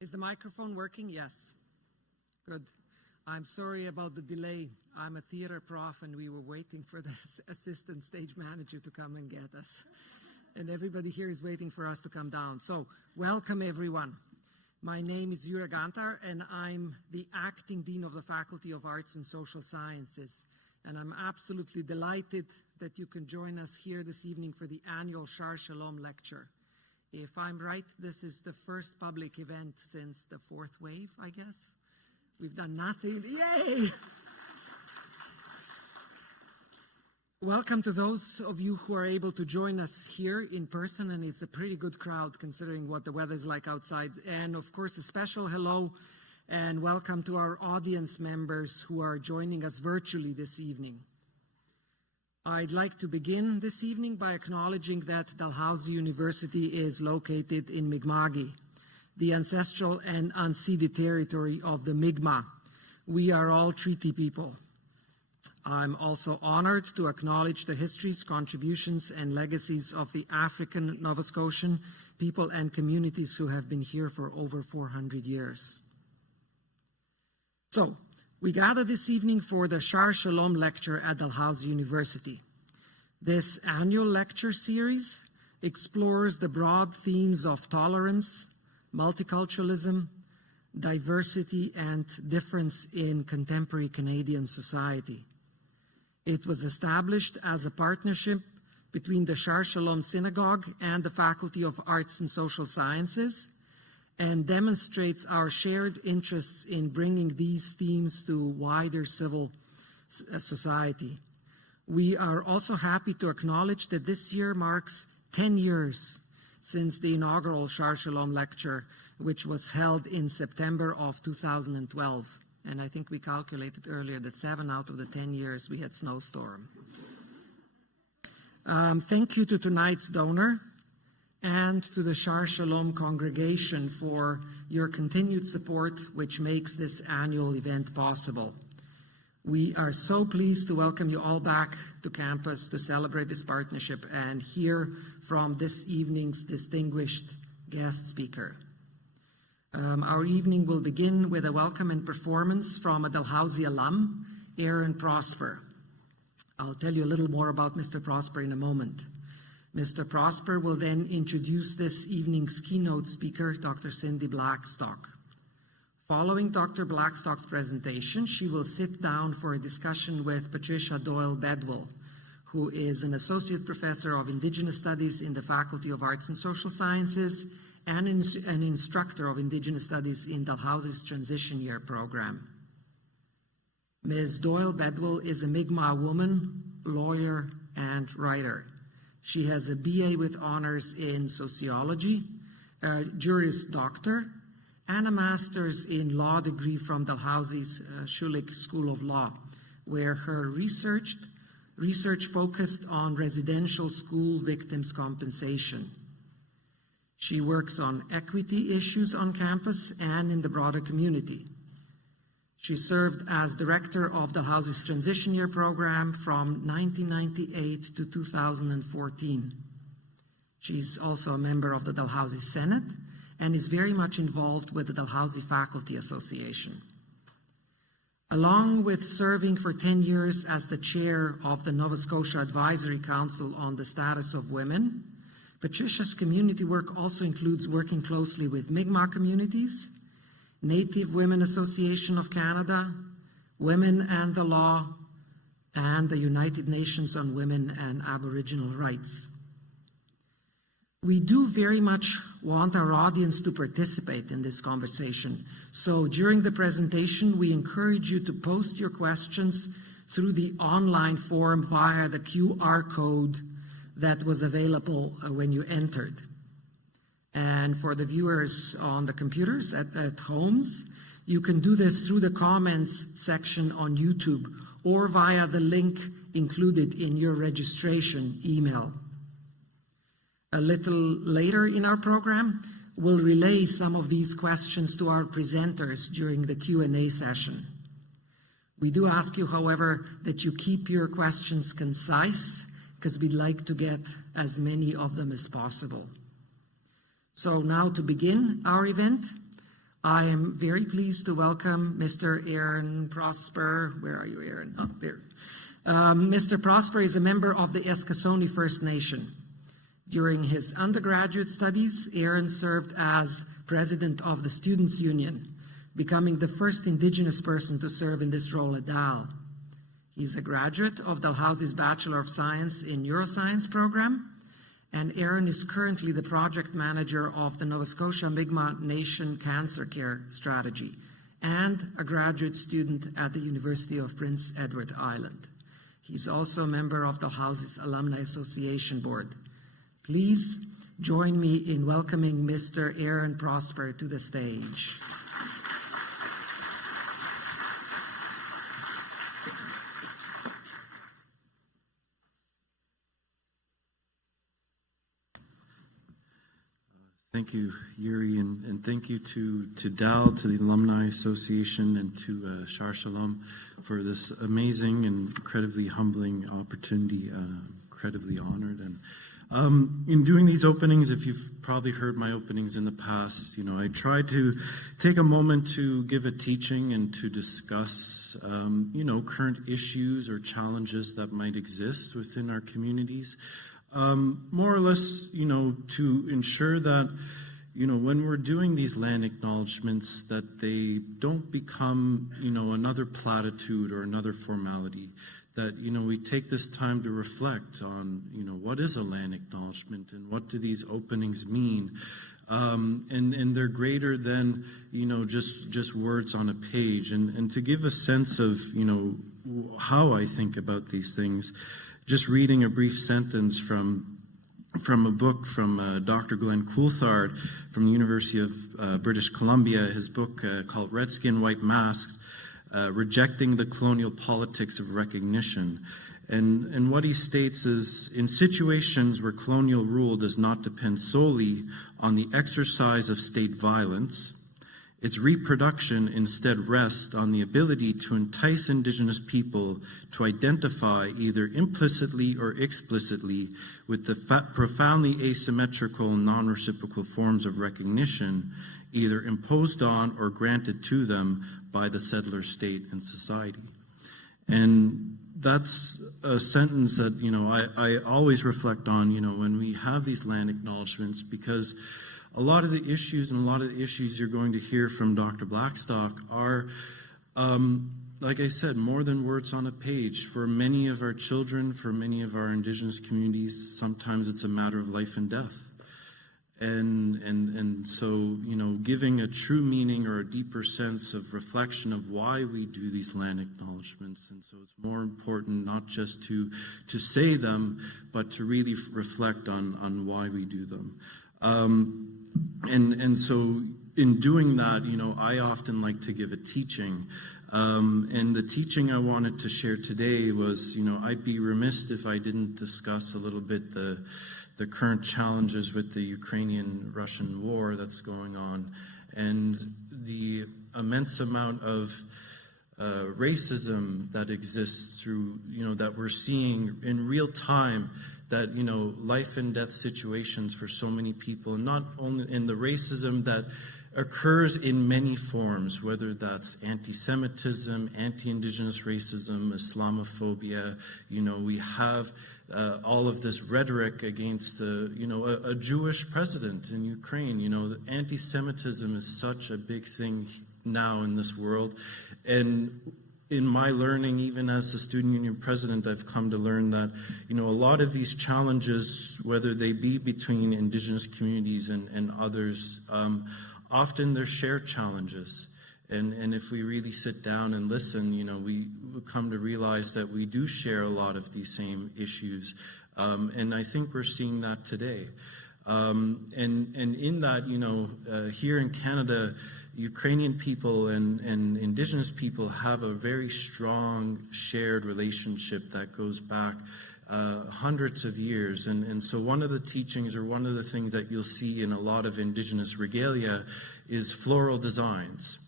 Is the microphone working? Yes. Good. I'm sorry about the delay. I'm a theater prof and we were waiting for the assistant stage manager to come and get us. And everybody here is waiting for us to come down. So, welcome everyone. My name is Jura Gantar and I'm the acting dean of the Faculty of Arts and Social Sciences. And I'm absolutely delighted that you can join us here this evening for the annual Shaar Shalom Lecture. If I'm right, this is the first public event since the fourth wave, I guess. We've done nothing. Yay! Welcome to those of you who are able to join us here in person, and it's a pretty good crowd considering what the weather's like outside. And of course, a special hello and welcome to our audience members who are joining us virtually this evening. I'd like to begin this evening by acknowledging that Dalhousie University is located in Mi'kma'ki, the ancestral and unceded territory of the Mi'kmaq. We are all treaty people. I'm also honored to acknowledge the histories, contributions, and legacies of the African Nova Scotian people and communities who have been here for over 400 years. So, we gather this evening for the Shaar Shalom Lecture at Dalhousie University. This annual lecture series explores the broad themes of tolerance, multiculturalism, diversity, and difference in contemporary Canadian society. It was established as a partnership between the Shaar Shalom Synagogue and the Faculty of Arts and Social Sciences, and demonstrates our shared interests in bringing these themes to wider civil society. We are also happy to acknowledge that this year marks 10 years since the inaugural Shaar Shalom Lecture, which was held in September of 2012. And I think we calculated earlier that 7 out of the 10 years we had snowstorm. Thank you to tonight's donor and to the Shaar Shalom congregation for your continued support, which makes this annual event possible. We are so pleased to welcome you all back to campus to celebrate this partnership and hear from this evening's distinguished guest speaker. Our evening will begin with a welcome and performance from a Dalhousie alum, Aaron Prosper. I'll tell you a little more about Mr. Prosper in a moment. Mr. Prosper will then introduce this evening's keynote speaker, Dr. Cindy Blackstock. Following Dr. Blackstock's presentation, she will sit down for a discussion with Patricia Doyle-Bedwell, who is an Associate Professor of Indigenous Studies in the Faculty of Arts and Social Sciences and an instructor of Indigenous Studies in Dalhousie's Transition Year program. Ms. Doyle-Bedwell is a Mi'kmaq woman, lawyer, and writer. She has a BA with honors in sociology, a Juris Doctor, and a master's in law degree from Dalhousie's Schulich School of Law, where her research focused on residential school victims' compensation. She works on equity issues on campus and in the broader community. She served as director of Dalhousie's Transition Year program from 1998 to 2014. She's also a member of the Dalhousie Senate and is very much involved with the Dalhousie Faculty Association. Along with serving for 10 years as the chair of the Nova Scotia Advisory Council on the Status of Women, Patricia's community work also includes working closely with Mi'kmaq communities, Native Women Association of Canada, Women and the Law, and the United Nations on Women and Aboriginal Rights. We do very much want our audience to participate in this conversation, so during the presentation we encourage you to post your questions through the online form via the QR code that was available when you entered. And for the viewers on the computers at homes, you can do this through the comments section on YouTube or via the link included in your registration email. A little later in our program, we'll relay some of these questions to our presenters during the Q&A session. We do ask you, however, that you keep your questions concise because we'd like to get as many of them as possible. So now to begin our event, I am very pleased to welcome Mr. Aaron Prosper. Where are you, Aaron? Oh, there. Mr. Prosper is a member of the Eskasoni First Nation. During his undergraduate studies, Aaron served as president of the Students' Union, becoming the first Indigenous person to serve in this role at Dal. He's a graduate of Dalhousie's Bachelor of Science in Neuroscience program, and Aaron is currently the project manager of the Nova Scotia Mi'kmaq Nation Cancer Care Strategy and a graduate student at the University of Prince Edward Island. He's also a member of Dalhousie's Alumni Association Board. Please join me in welcoming Mr. Aaron Prosper to the stage. Thank you, Yuri, and thank you to Dal, to the Alumni Association, and to Shaar Shalom for this amazing and incredibly humbling opportunity. Incredibly honored. And in doing these openings, if you've probably heard my openings in the past, I try to take a moment to give a teaching and to discuss, current issues or challenges that might exist within our communities. More or less, to ensure that, when we're doing these land acknowledgements, that they don't become, another platitude or another formality. That, we take this time to reflect on, what is a land acknowledgement and what do these openings mean? And they're greater than, just words on a page. And to give a sense of, how I think about these things, just reading a brief sentence from a book from Dr. Glenn Coulthard from the University of British Columbia, his book called Red Skin, White Masks, Rejecting the Colonial Politics of Recognition. And what he states is, in situations where colonial rule does not depend solely on the exercise of state violence, its reproduction instead rests on the ability to entice Indigenous people to identify either implicitly or explicitly with the profoundly asymmetrical and non-reciprocal forms of recognition either imposed on or granted to them by the settler state and society. And that's a sentence that, I always reflect on, when we have these land acknowledgements, because a lot of the issues you're going to hear from Dr. Blackstock are, like I said, more than words on a page. For many of our children, for many of our Indigenous communities, sometimes it's a matter of life and death. And so, giving a true meaning or a deeper sense of reflection of why we do these land acknowledgements. And so it's more important not just to say them, but to really reflect on why we do them. And so in doing that, I often like to give a teaching. And the teaching I wanted to share today was, I'd be remiss if I didn't discuss a little bit the current challenges with the Ukrainian-Russian war that's going on and the immense amount of racism that exists through, that we're seeing in real time, that, life and death situations for so many people, and not only in the racism that occurs in many forms, whether that's anti-Semitism, anti-Indigenous racism, Islamophobia. We have all of this rhetoric against, a Jewish president in Ukraine. Anti-Semitism is such a big thing now in this world. And in my learning, even as the Student Union President, I've come to learn that, a lot of these challenges, whether they be between Indigenous communities and others, often they're shared challenges. And if we really sit down and listen, we come to realize that we do share a lot of these same issues. And I think we're seeing that today. And in that, here in Canada, Ukrainian people and Indigenous people have a very strong shared relationship that goes back hundreds of years. And so one of the teachings, or one of the things that you'll see in a lot of Indigenous regalia, is floral designs.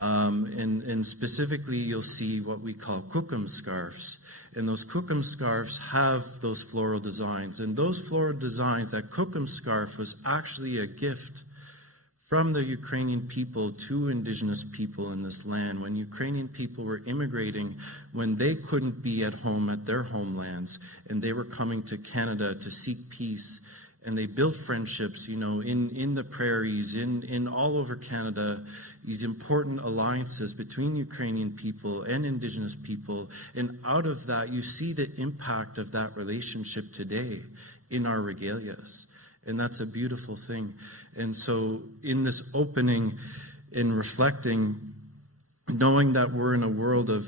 And specifically, you'll see what we call kukum scarves. And those kukum scarves have those floral designs. And those floral designs, that kukum scarf was actually a gift from the Ukrainian people to indigenous people in this land, when Ukrainian people were immigrating, when they couldn't be at home at their homelands, and they were coming to Canada to seek peace, and they built friendships, in the prairies, in all over Canada, these important alliances between Ukrainian people and indigenous people. And out of that, you see the impact of that relationship today in our regalias. And that's a beautiful thing. And so in this opening, in reflecting, knowing that we're in a world of,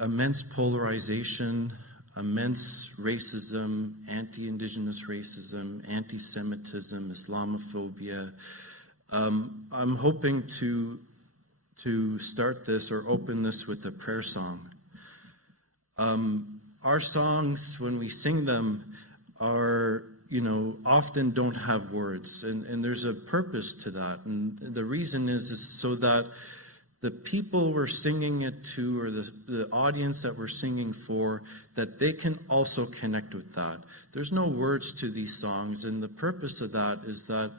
immense polarization, immense racism, anti-Indigenous racism, anti-Semitism, Islamophobia, I'm hoping to start this or open this with a prayer song. Our songs, when we sing them, are often don't have words, and there's a purpose to that. And the reason is so that the people we're singing it to, or the audience that we're singing for, that they can also connect with that. There's no words to these songs, and the purpose of that is that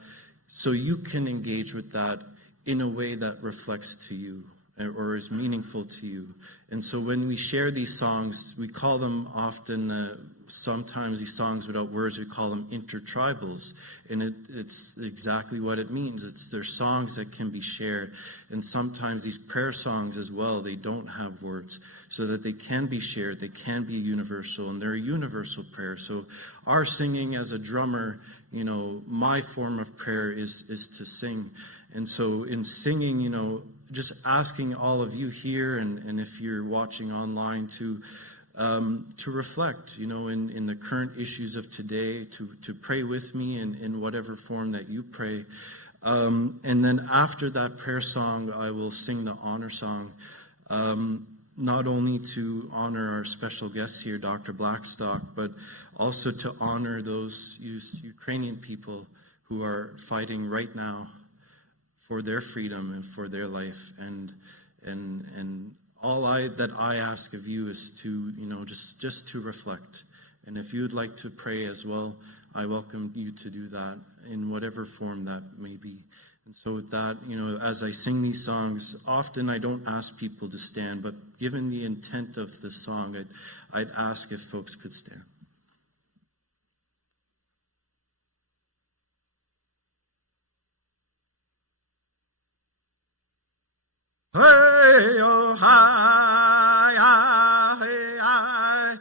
so you can engage with that in a way that reflects to you or is meaningful to you. And so when we share these songs, we call them often, sometimes these songs without words, we call them intertribals. And it's exactly what it means. They're songs that can be shared. And sometimes these prayer songs as well, they don't have words, so that they can be shared, they can be universal, and they're a universal prayer. So our singing as a drummer, my form of prayer is to sing. And so in singing, just asking all of you here, and if you're watching online, to reflect, in the current issues of today, to pray with me in whatever form that you pray. And then after that prayer song, I will sing the honor song, not only to honor our special guest here, Dr. Blackstock, but also to honor those Ukrainian people who are fighting right now for their freedom and for their life. And all that I ask of you is to, just to reflect. And if you'd like to pray as well, I welcome you to do that in whatever form that may be. And so with that, as I sing these songs, often I don't ask people to stand, but given the intent of the song, I'd ask if folks could stand. Hey, oh, hi, hey, hi,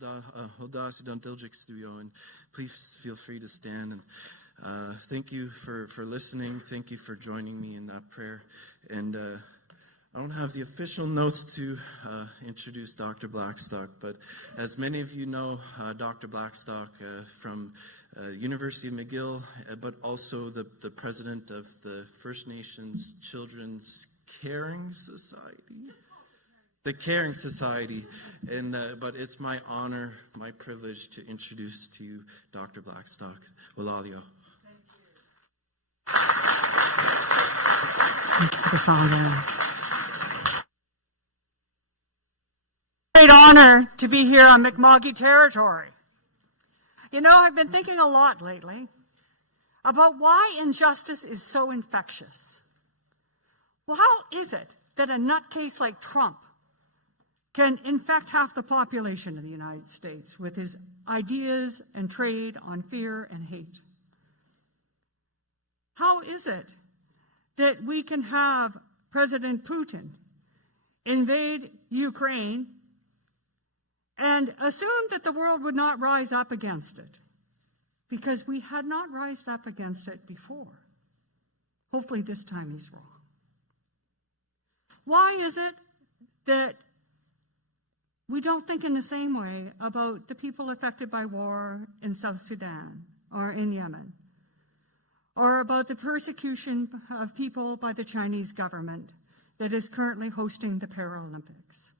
Dalhousie Studio, and please feel free to stand. And thank you for listening. Thank you for joining me in that prayer. And I don't have the official notes to introduce Dr. Blackstock, but as many of you know, Dr. Blackstock from University of McGill, but also the president of the First Nations Children's Caring Society. The Caring Society, and but it's my honor, my privilege to introduce to you Dr. Blackstock. Walalio. Thank you, Hassan. Great honor to be here on Mi'kmaq territory. You know, I've been thinking a lot lately about why injustice is so infectious. Well, how is it that a nutcase like Trump can infect half the population of the United States with his ideas and trade on fear and hate? How is it that we can have President Putin invade Ukraine and assume that the world would not rise up against it? Because we had not rised up against it before. Hopefully this time he's wrong. Why is it that we don't think in the same way about the people affected by war in South Sudan or in Yemen, or about the persecution of people by the Chinese government that is currently hosting the Paralympics?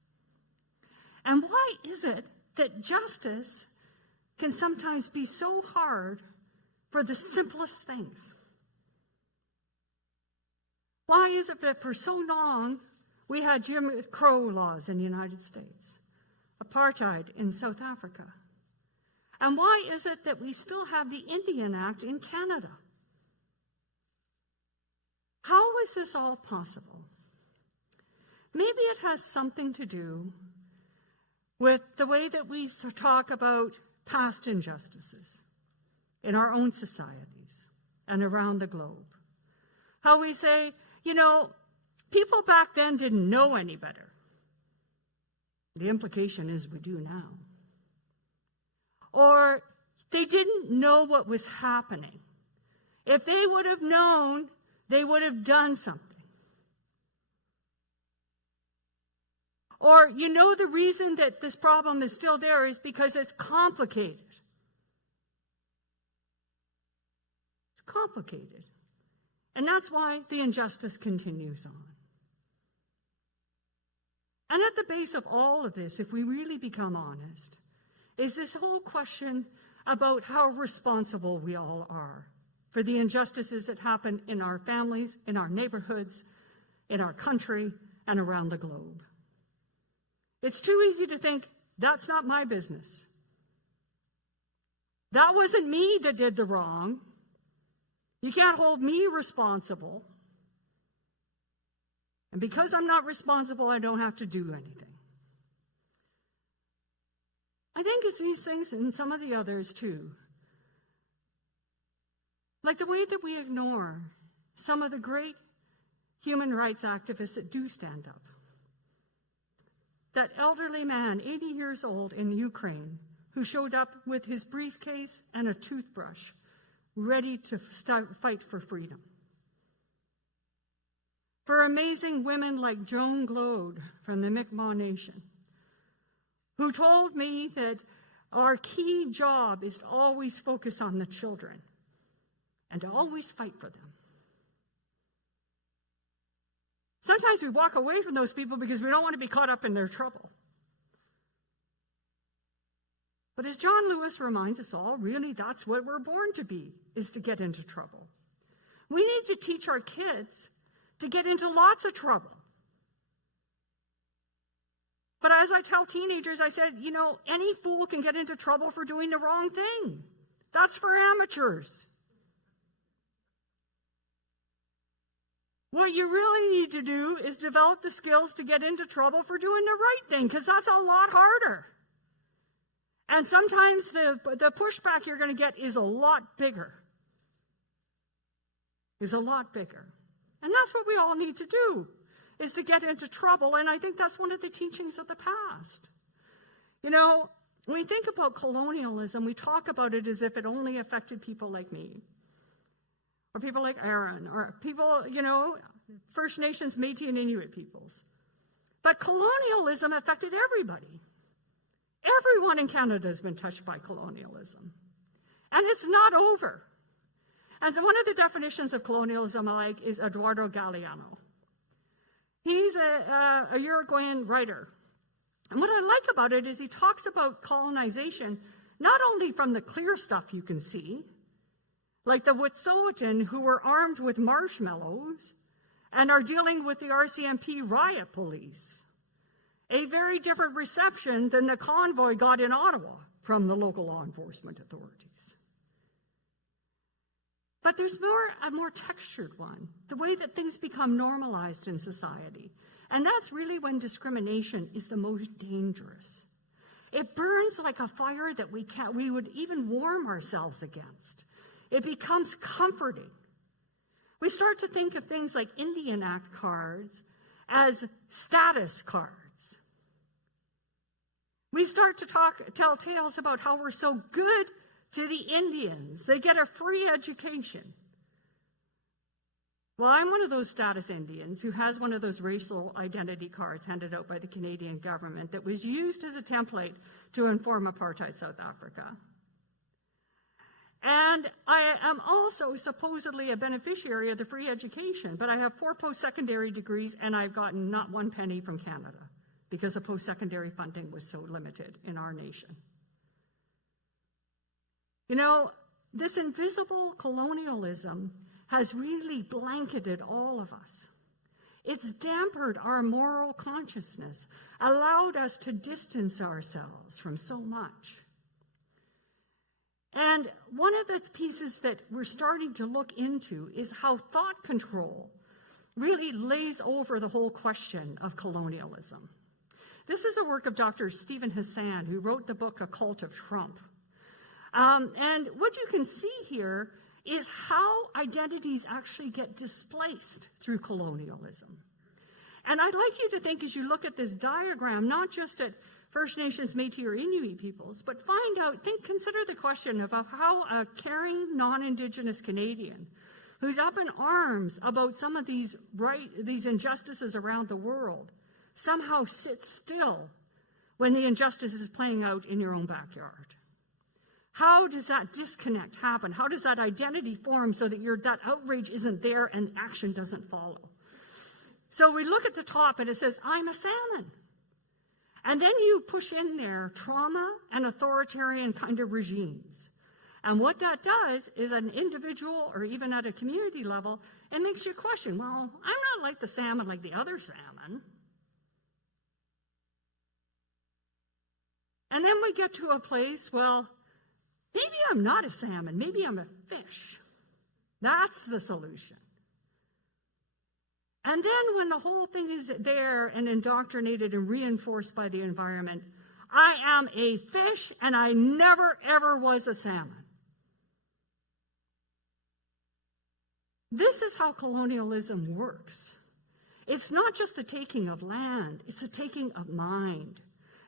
And why is it that justice can sometimes be so hard for the simplest things? Why is it that for so long we had Jim Crow laws in the United States, apartheid in South Africa? And why is it that we still have the Indian Act in Canada? How is this all possible? Maybe it has something to do with the way that we talk about past injustices in our own societies and around the globe. How we say, you know, people back then didn't know any better. The implication is we do now. Or they didn't know what was happening. If they would have known, they would have done something. Or, you know, the reason that this problem is still there is because it's complicated. It's complicated. And that's why the injustice continues on. And at the base of all of this, if we really become honest, is this whole question about how responsible we all are for the injustices that happen in our families, in our neighborhoods, in our country, and around the globe. It's too easy to think, that's not my business. That wasn't me that did the wrong. You can't hold me responsible. And because I'm not responsible, I don't have to do anything. I think it's these things and some of the others too. Like the way that we ignore some of the great human rights activists that do stand up. That elderly man, 80 years old in Ukraine, who showed up with his briefcase and a toothbrush, ready to fight for freedom. For amazing women like Joan Glode from the Mi'kmaq Nation, who told me that our key job is to always focus on the children and to always fight for them. Sometimes we walk away from those people because we don't want to be caught up in their trouble. But as John Lewis reminds us all, really that's what we're born to be, is to get into trouble. We need to teach our kids to get into lots of trouble. But as I tell teenagers, I said, you know, any fool can get into trouble for doing the wrong thing. That's for amateurs. What you really need to do is develop the skills to get into trouble for doing the right thing, because that's a lot harder. And sometimes the pushback you're going to get is a lot bigger. Is a lot bigger. And that's what we all need to do, is to get into trouble. And I think that's one of the teachings of the past. You know, When we think about colonialism, we talk about it as if it only affected people like me, or people like Aaron, or people, First Nations, Métis, and Inuit peoples. But colonialism affected everybody. Everyone in Canada has been touched by colonialism. And it's not over. And so one of the definitions of colonialism I like is Eduardo Galeano. He's a Uruguayan writer. And what I like about it is he talks about colonization not only from the clear stuff you can see, like the Wet'suwet'en who were armed with marshmallows and are dealing with the RCMP riot police. A very different reception than the convoy got in Ottawa from the local law enforcement authorities. But there's a more textured one, the way that things become normalized in society. And that's really when discrimination is the most dangerous. It burns like a fire that we would even warm ourselves against. It becomes comforting. We start to think of things like Indian Act cards as status cards. We start to tell tales about how we're so good to the Indians. They get a free education. Well, I'm one of those status Indians who has one of those racial identity cards handed out by the Canadian government that was used as a template to inform apartheid South Africa. And I am also supposedly a beneficiary of the free education, but I have 4 post-secondary degrees and I've gotten not 1 penny from Canada because the post-secondary funding was so limited in our nation. This invisible colonialism has really blanketed all of us. It's dampened our moral consciousness, allowed us to distance ourselves from so much. And one of the pieces that we're starting to look into is how thought control really lays over the whole question of colonialism. This is a work of Dr. Stephen Hassan, who wrote the book A Cult of Trump. And what you can see here is how identities actually get displaced through colonialism. And I'd like you to think, as you look at this diagram, not just at First Nations, Métis, or Inuit peoples, but consider the question of how a caring non-Indigenous Canadian who's up in arms about some of these injustices around the world somehow sits still when the injustice is playing out in your own backyard. How does that disconnect happen? How does that identity form so that that outrage isn't there and action doesn't follow? So we look at the top and it says, I'm a salmon. And then you push in there trauma and authoritarian kind of regimes. And what that does is an individual or even at a community level, it makes you question, well, I'm not like the salmon like the other salmon. And then we get to a place, well, maybe I'm not a salmon, maybe I'm a fish. That's the solution. And then when the whole thing is there and indoctrinated and reinforced by the environment, I am a fish and I never, ever was a salmon. This is how colonialism works. It's not just the taking of land, it's the taking of mind.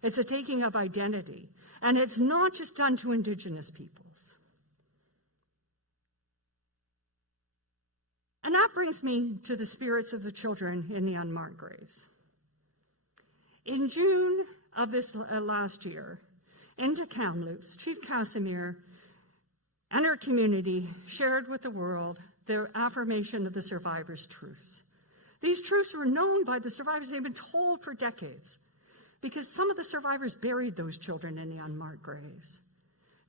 It's a taking of identity. And it's not just done to Indigenous peoples. And that brings me to the spirits of the children in the unmarked graves. In June of this last year, into Kamloops, Chief Casimir and her community shared with the world their affirmation of the survivors' truths. These truths were known by the survivors. They've been told for decades because some of the survivors buried those children in the unmarked graves.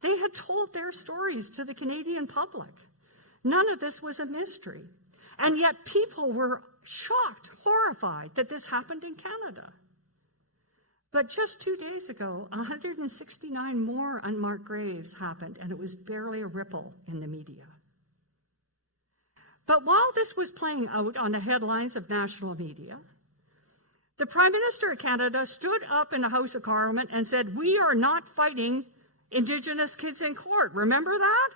They had told their stories to the Canadian public. None of this was a mystery. And yet people were shocked, horrified that this happened in Canada. But just 2 days ago, 169 more unmarked graves happened, and it was barely a ripple in the media. But while this was playing out on the headlines of national media, the Prime Minister of Canada stood up in the House of Parliament and said, we are not fighting Indigenous kids in court. Remember that?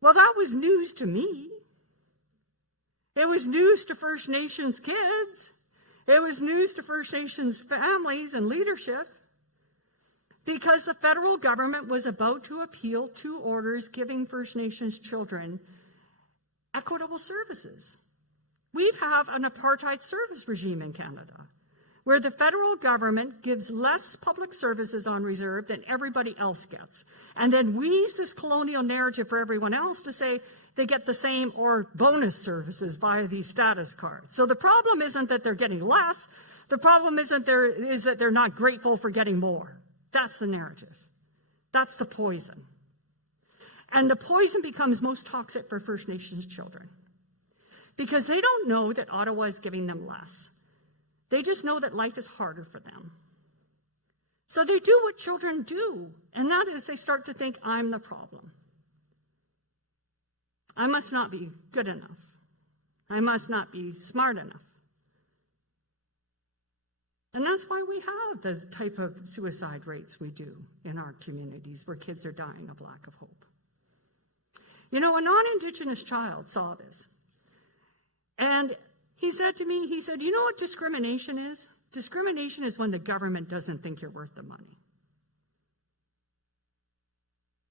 Well, that was news to me. It was news to First Nations kids. It was news to First Nations families and leadership. because the federal government was about to appeal 2 orders giving First Nations children equitable services. We have an apartheid service regime in Canada, where the federal government gives less public services on reserve than everybody else gets, and then weaves this colonial narrative for everyone else to say they get the same or bonus services via these status cards. So the problem isn't that they're getting less. The problem is that they're not grateful for getting more. That's the narrative. That's the poison. And the poison becomes most toxic for First Nations children because they don't know that Ottawa is giving them less. They just know that life is harder for them. So they do what children do, and that is they start to think, I'm the problem. I must not be good enough. I must not be smart enough. And that's why we have the type of suicide rates we do in our communities where kids are dying of lack of hope. You know, a non-Indigenous child saw this. And he said to me, you know what discrimination is? Discrimination is when the government doesn't think you're worth the money.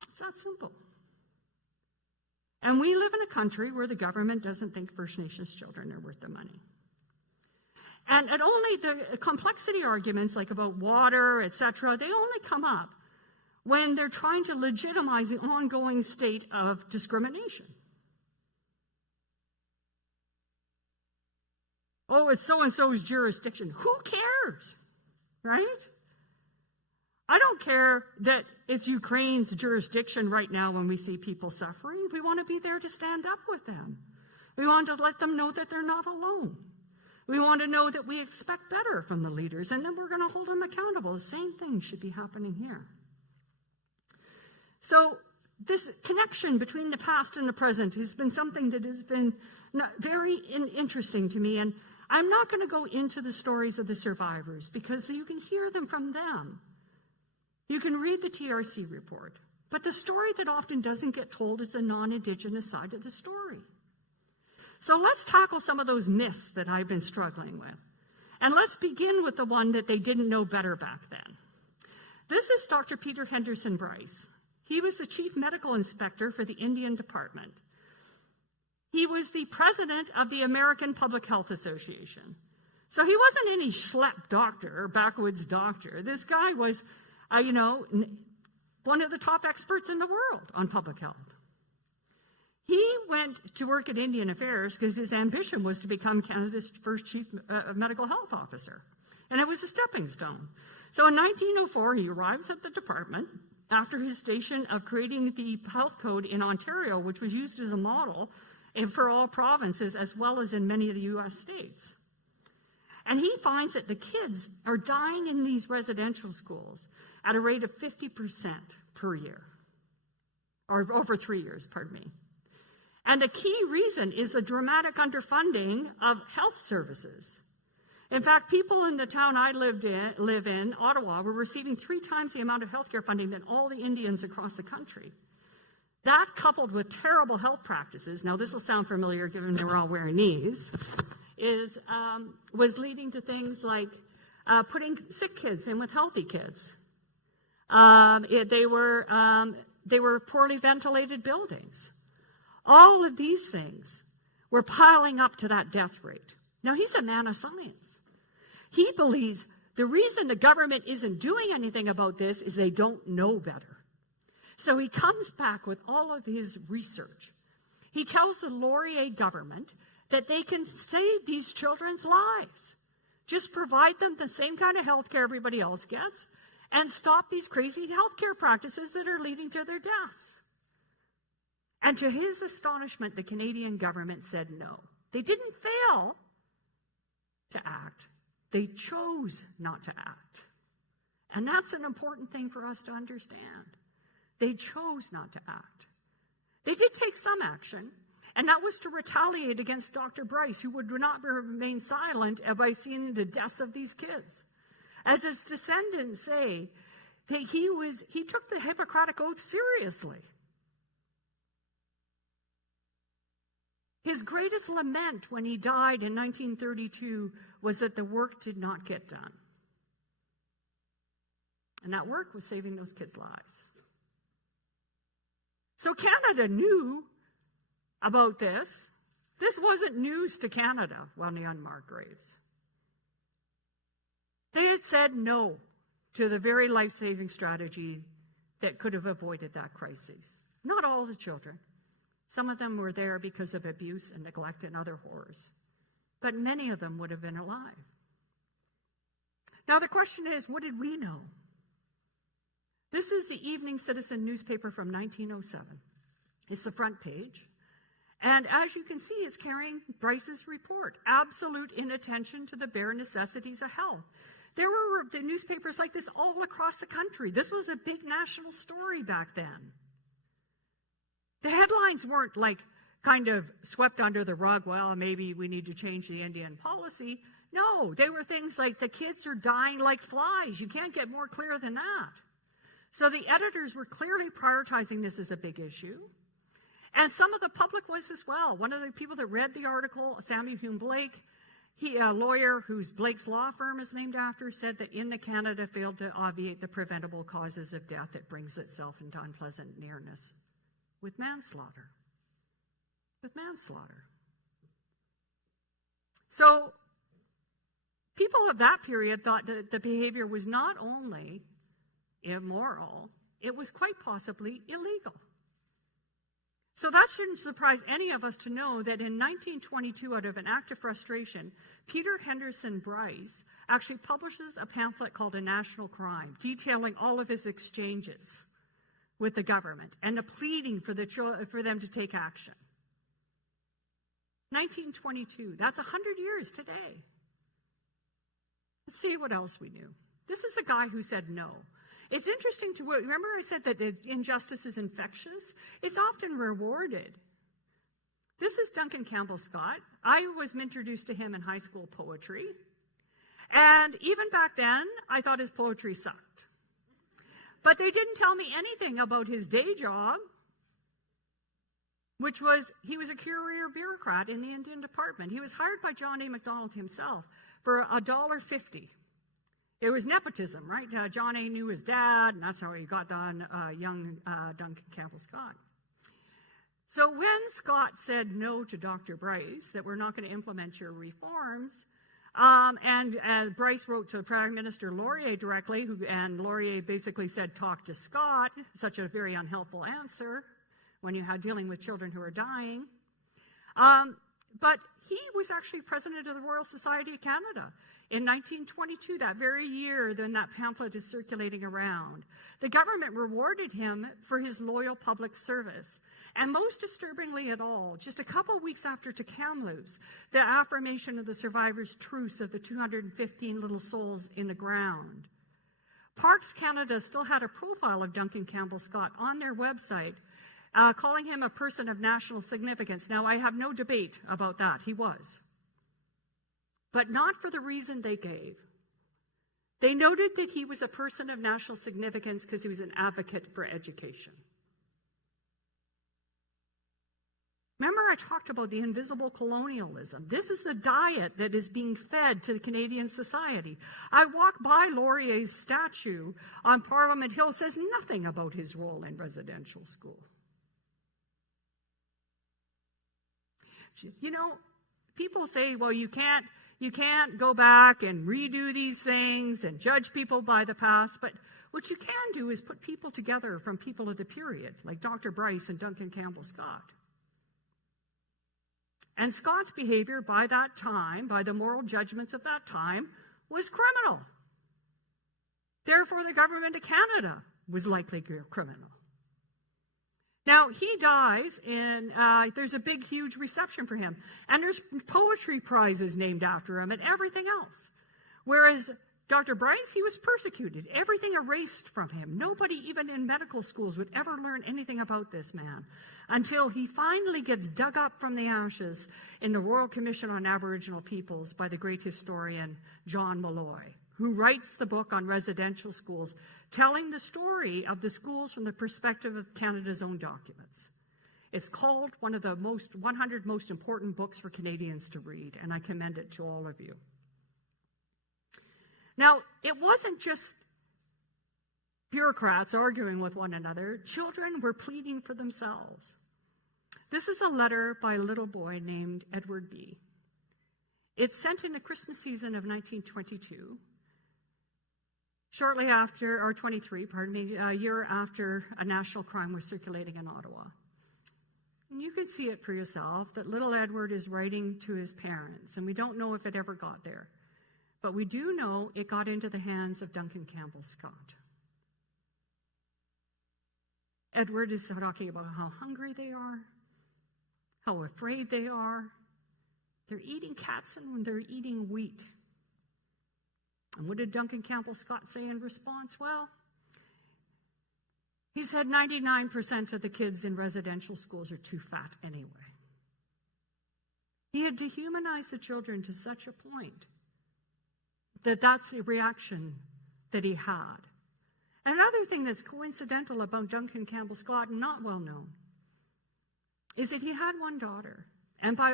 It's that simple. And we live in a country where the government doesn't think First Nations children are worth the money. And only the complexity arguments, like about water, etc., they only come up when they're trying to legitimize the ongoing state of discrimination. Oh, it's so-and-so's jurisdiction. Who cares, right? I don't care that it's Ukraine's jurisdiction right now when we see people suffering. We want to be there to stand up with them. We want to let them know that they're not alone. We want to know that we expect better from the leaders, and then we're going to hold them accountable. The same thing should be happening here. So this connection between the past and the present has been something that has been very interesting to me, and I'm not going to go into the stories of the survivors because you can hear them from them. You can read the TRC report, but the story that often doesn't get told is the non-Indigenous side of the story. So let's tackle some of those myths that I've been struggling with. And let's begin with the one that they didn't know better back then. This is Dr. Peter Henderson Bryce. He was the chief medical inspector for the Indian Department. He was the president of the American Public Health Association. So he wasn't any schlep doctor or backwoods doctor. This guy was, one of the top experts in the world on public health. He went to work at Indian Affairs because his ambition was to become Canada's first chief medical health officer. And it was a stepping stone. So in 1904, he arrives at the department after his station of creating the health code in Ontario, which was used as a model for all provinces as well as in many of the U.S. states. And he finds that the kids are dying in these residential schools at a rate of 50% per year, or over 3 years, pardon me. And a key reason is the dramatic underfunding of health services. In fact, people in the town I live in, Ottawa, were receiving 3 times the amount of healthcare funding than all the Indians across the country. That, coupled with terrible health practices, now this will sound familiar given they were all wearing knees, was leading to things like putting sick kids in with healthy kids. They were poorly ventilated buildings. All of these things were piling up to that death rate. Now, he's a man of science. He believes the reason the government isn't doing anything about this is they don't know better. So he comes back with all of his research. He tells the Laurier government that they can save these children's lives. Just provide them the same kind of health care everybody else gets and stop these crazy health care practices that are leading to their deaths. And to his astonishment, the Canadian government said no. They didn't fail to act. They chose not to act. And that's an important thing for us to understand. They chose not to act. They did take some action, and that was to retaliate against Dr. Bryce, who would not remain silent by seeing the deaths of these kids. As his descendants say, that he took the Hippocratic Oath seriously. His greatest lament when he died in 1932 was that the work did not get done. And that work was saving those kids' lives. So Canada knew about this. This wasn't news to Canada on the unmarked graves. They had said no to the very life-saving strategy that could have avoided that crisis. Not all the children. Some of them were there because of abuse and neglect and other horrors. But many of them would have been alive. Now the question is, what did we know? This is the Evening Citizen newspaper from 1907. It's the front page. And as you can see, it's carrying Bryce's report, absolute inattention to the bare necessities of health. There were the newspapers like this all across the country. This was a big national story back then. The headlines weren't like kind of swept under the rug, well, maybe we need to change the Indian policy. No, they were things like the kids are dying like flies. You can't get more clear than that. So the editors were clearly prioritizing this as a big issue. And some of the public was as well. One of the people that read the article, Samuel Hume Blake, a lawyer whose Blake's law firm is named after, said that INNA Canada failed to obviate the preventable causes of death that brings itself into unpleasant nearness with manslaughter. With manslaughter. So people of that period thought that the behavior was not only immoral, it was quite possibly illegal. So that shouldn't surprise any of us to know that in 1922, out of an act of frustration, Peter Henderson Bryce actually publishes a pamphlet called A National Crime, detailing all of his exchanges with the government and a pleading for them to take action. 1922, that's 100 years today. Let's see what else we knew. This is the guy who said no. It's interesting to remember I said that injustice is infectious? It's often rewarded. This is Duncan Campbell Scott. I was introduced to him in high school poetry. And even back then, I thought his poetry sucked. But they didn't tell me anything about his day job, which was he was a career bureaucrat in the Indian Department. He was hired by John A. Macdonald himself for $1.50. It was nepotism, right? John A. knew his dad, and that's how he got on young Duncan Campbell Scott. So when Scott said no to Dr. Bryce, that we're not going to implement your reforms, and Bryce wrote to Prime Minister Laurier directly, and Laurier basically said, talk to Scott, such a very unhelpful answer when you had dealing with children who are dying. But he was actually president of the Royal Society of Canada in 1922, that very year then that pamphlet is circulating around. The government rewarded him for his loyal public service. And most disturbingly at all, just a couple of weeks after Kamloops, the affirmation of the survivors' truce of the 215 little souls in the ground. Parks Canada still had a profile of Duncan Campbell Scott on their website, calling him a person of national significance. Now, I have no debate about that. He was. But not for the reason they gave. They noted that he was a person of national significance because he was an advocate for education. Remember I talked about the invisible colonialism. This is the diet that is being fed to the Canadian society. I walk by Laurier's statue on Parliament Hill. It says nothing about his role in residential school. You know, people say, well, you can't go back and redo these things and judge people by the past, but what you can do is put people together from people of the period, like Dr. Bryce and Duncan Campbell Scott. And Scott's behavior by that time, by the moral judgments of that time, was criminal. Therefore, the government of Canada was likely criminal. Now, he dies, and there's a big, huge reception for him. And there's poetry prizes named after him and everything else. Whereas Dr. Bryce, he was persecuted. Everything erased from him. Nobody, even in medical schools, would ever learn anything about this man until he finally gets dug up from the ashes in the Royal Commission on Aboriginal Peoples by the great historian John Malloy, who writes the book on residential schools, telling the story of the schools from the perspective of Canada's own documents. It's called one of the 100 most important books for Canadians to read, and I commend it to all of you. Now, it wasn't just bureaucrats arguing with one another, children were pleading for themselves. This is a letter by a little boy named Edward B. It's sent in the Christmas season of 1922, shortly after, or 23, pardon me, a year after a national crime was circulating in Ottawa. And you can see it for yourself that little Edward is writing to his parents, and we don't know if it ever got there. But we do know it got into the hands of Duncan Campbell Scott. Edward is talking about how hungry they are, how afraid they are. They're eating cats and they're eating wheat. And what did Duncan Campbell Scott say in response? Well, he said 99% of the kids in residential schools are too fat anyway. He had dehumanized the children to such a point that that's the reaction that he had. Another thing that's coincidental about Duncan Campbell Scott, and not well known, is that he had one daughter, and by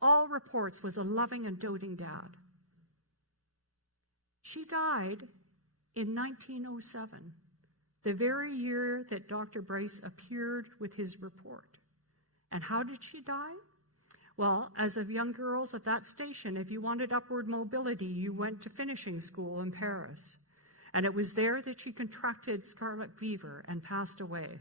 all reports was a loving and doting dad. She died in 1907, the very year that Dr. Bryce appeared with his report. And how did she die? Well, as of young girls at that station, if you wanted upward mobility, you went to finishing school in Paris. And it was there that she contracted scarlet fever and passed away.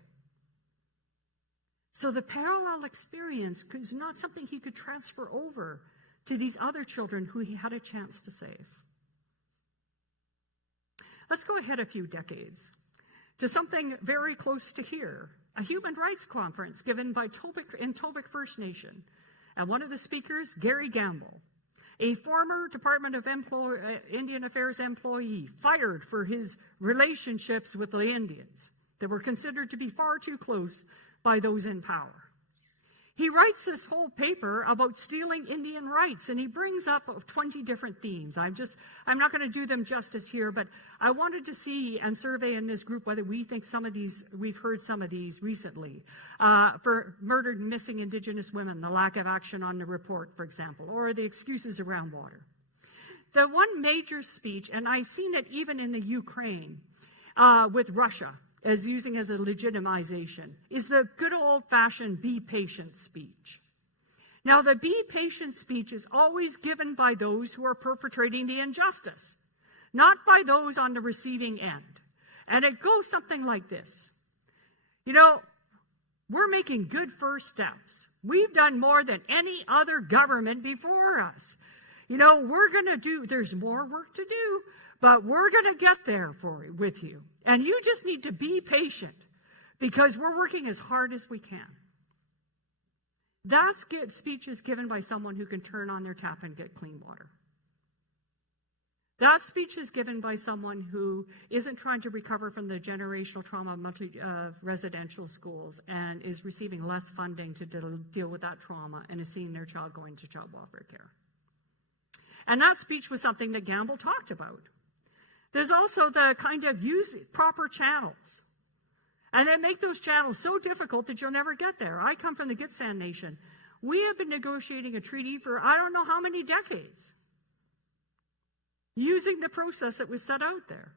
So the parallel experience is not something he could transfer over to these other children who he had a chance to save. Let's go ahead a few decades to something very close to here, a human rights conference given by Tobique First Nation. And one of the speakers, Gary Campbell, a former Department of Indian Affairs employee, fired for his relationships with the Indians that were considered to be far too close by those in power. He writes this whole paper about stealing Indian rights, and he brings up 20 different themes. I'm not going to do them justice here, but I wanted to see and survey in this group whether we think we've heard some of these recently. For murdered and missing Indigenous women, the lack of action on the report, for example, or the excuses around water. The one major speech, and I've seen it even in the Ukraine with Russia, as using as a legitimization, is the good old-fashioned be patient speech. Now, the be patient speech is always given by those who are perpetrating the injustice, not by those on the receiving end. And it goes something like this. You know, we're making good first steps. We've done more than any other government before us. You know, there's more work to do, but we're going to get there with you. And you just need to be patient because we're working as hard as we can. That speech is given by someone who can turn on their tap and get clean water. That speech is given by someone who isn't trying to recover from the generational trauma of residential schools and is receiving less funding to deal with that trauma and is seeing their child going to child welfare care. And that speech was something that Campbell talked about. There's also the kind of use proper channels. And they make those channels so difficult that you'll never get there. I come from the Gitxsan Nation. We have been negotiating a treaty for I don't know how many decades, using the process that was set out there.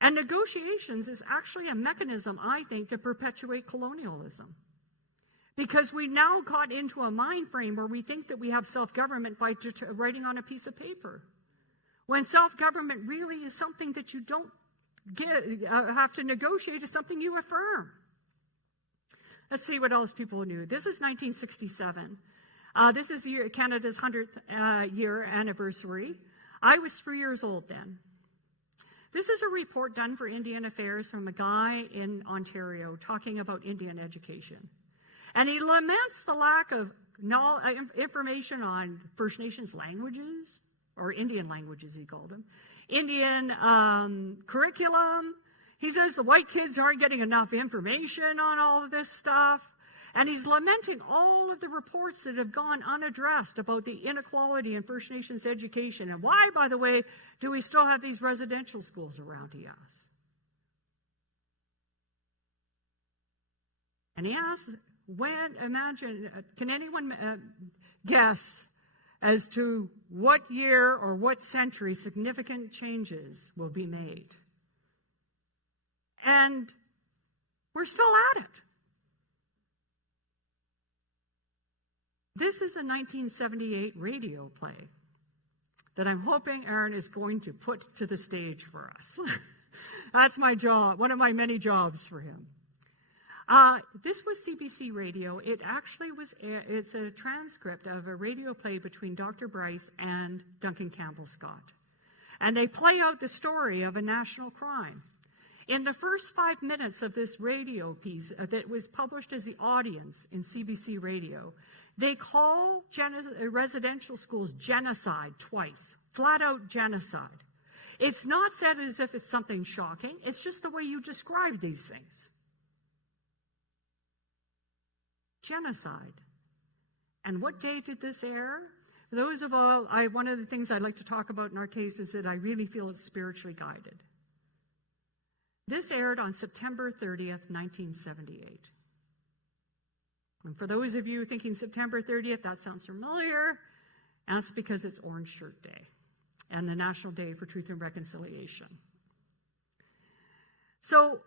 And negotiations is actually a mechanism, I think, to perpetuate colonialism. Because we now got into a mind frame where we think that we have self-government by writing on a piece of paper. When self-government really is something that you don't have to negotiate, is something you affirm. Let's see what else people knew. This is 1967. This is Canada's 100th year anniversary. I was 3 years old then. This is a report done for Indian Affairs from a guy in Ontario talking about Indian education. And he laments the lack of information on First Nations languages, or Indian languages, he called them, Indian curriculum. He says the white kids aren't getting enough information on all of this stuff. And he's lamenting all of the reports that have gone unaddressed about the inequality in First Nations education. And why, by the way, do we still have these residential schools around, he asks. And he asks, can anyone guess as to what year or what century significant changes will be made? And we're still at it. This is a 1978 radio play that I'm hoping Aaron is going to put to the stage for us. That's my job, one of my many jobs for him. This was CBC Radio. It actually was, it's a transcript of a radio play between Dr. Bryce and Duncan Campbell Scott. And they play out the story of a national crime. In the first 5 minutes of this radio piece that was published as the audience in CBC Radio, they call residential schools genocide twice, flat out genocide. It's not said as if it's something shocking. It's just the way you describe these things. Genocide. And what day did this air? Those of all, one of the things I'd like to talk about in our case is that I really feel it's spiritually guided. This aired on September 30th, 1978. And for those of you thinking September 30th, that sounds familiar. And that's because it's Orange Shirt Day and the National Day for Truth and Reconciliation. So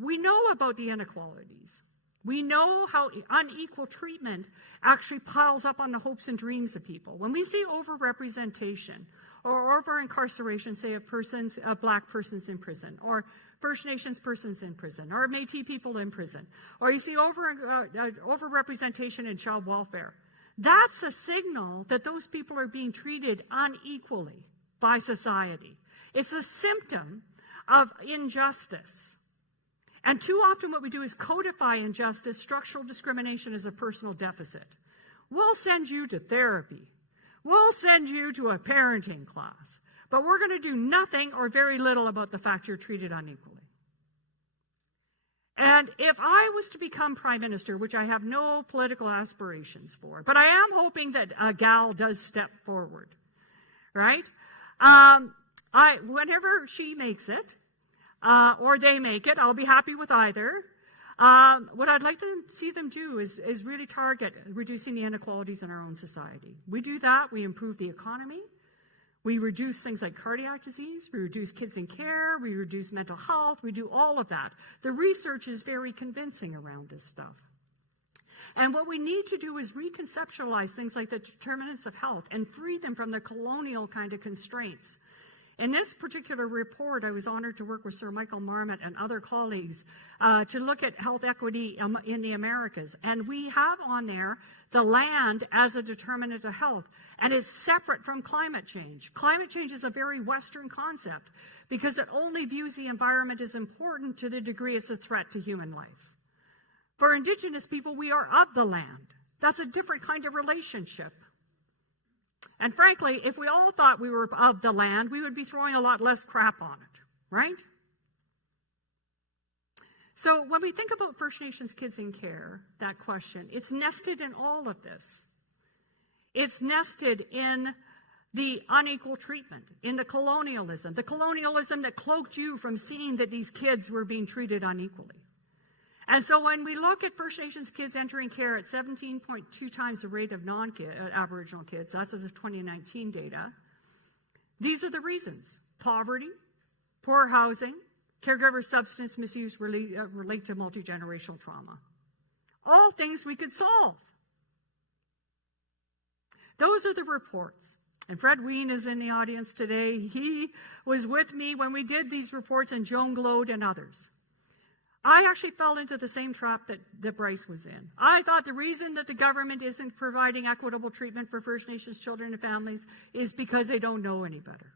we know about the inequalities. We know how unequal treatment actually piles up on the hopes and dreams of people. When we see overrepresentation or over-incarceration, say, of Black persons in prison, or First Nations persons in prison, or Métis people in prison, or you see overrepresentation in child welfare, that's a signal that those people are being treated unequally by society. It's a symptom of injustice. And too often what we do is codify injustice, structural discrimination as a personal deficit. We'll send you to therapy. We'll send you to a parenting class. But we're going to do nothing or very little about the fact you're treated unequally. And if I was to become prime minister, which I have no political aspirations for, but I am hoping that a gal does step forward, right? Whenever she makes it, or they make it, I'll be happy with either. What I'd like to see them do is really target reducing the inequalities in our own society. We do that, we improve the economy, we reduce things like cardiac disease, we reduce kids in care, we reduce mental health, we do all of that. The research is very convincing around this stuff. And what we need to do is reconceptualize things like the determinants of health and free them from the colonial kind of constraints. In this particular report, I was honored to work with Sir Michael Marmot and other colleagues to look at health equity in the Americas. And we have on there the land as a determinant of health. And it's separate from climate change. Climate change is a very Western concept because it only views the environment as important to the degree it's a threat to human life. For Indigenous people, we are of the land. That's a different kind of relationship. And frankly, if we all thought we were of the land, we would be throwing a lot less crap on it, right? So when we think about First Nations kids in care, that question, it's nested in all of this. It's nested in the unequal treatment, in the colonialism that cloaked you from seeing that these kids were being treated unequally. And so when we look at First Nations kids entering care at 17.2 times the rate of non-Aboriginal kids, that's as of 2019 data, these are the reasons. Poverty, poor housing, caregiver substance misuse relate to multi-generational trauma. All things we could solve. Those are the reports. And Fred Wein is in the audience today. He was with me when we did these reports, and Joan Glode and others. I actually fell into the same trap that Bryce was in. I thought the reason that the government isn't providing equitable treatment for First Nations children and families is because they don't know any better.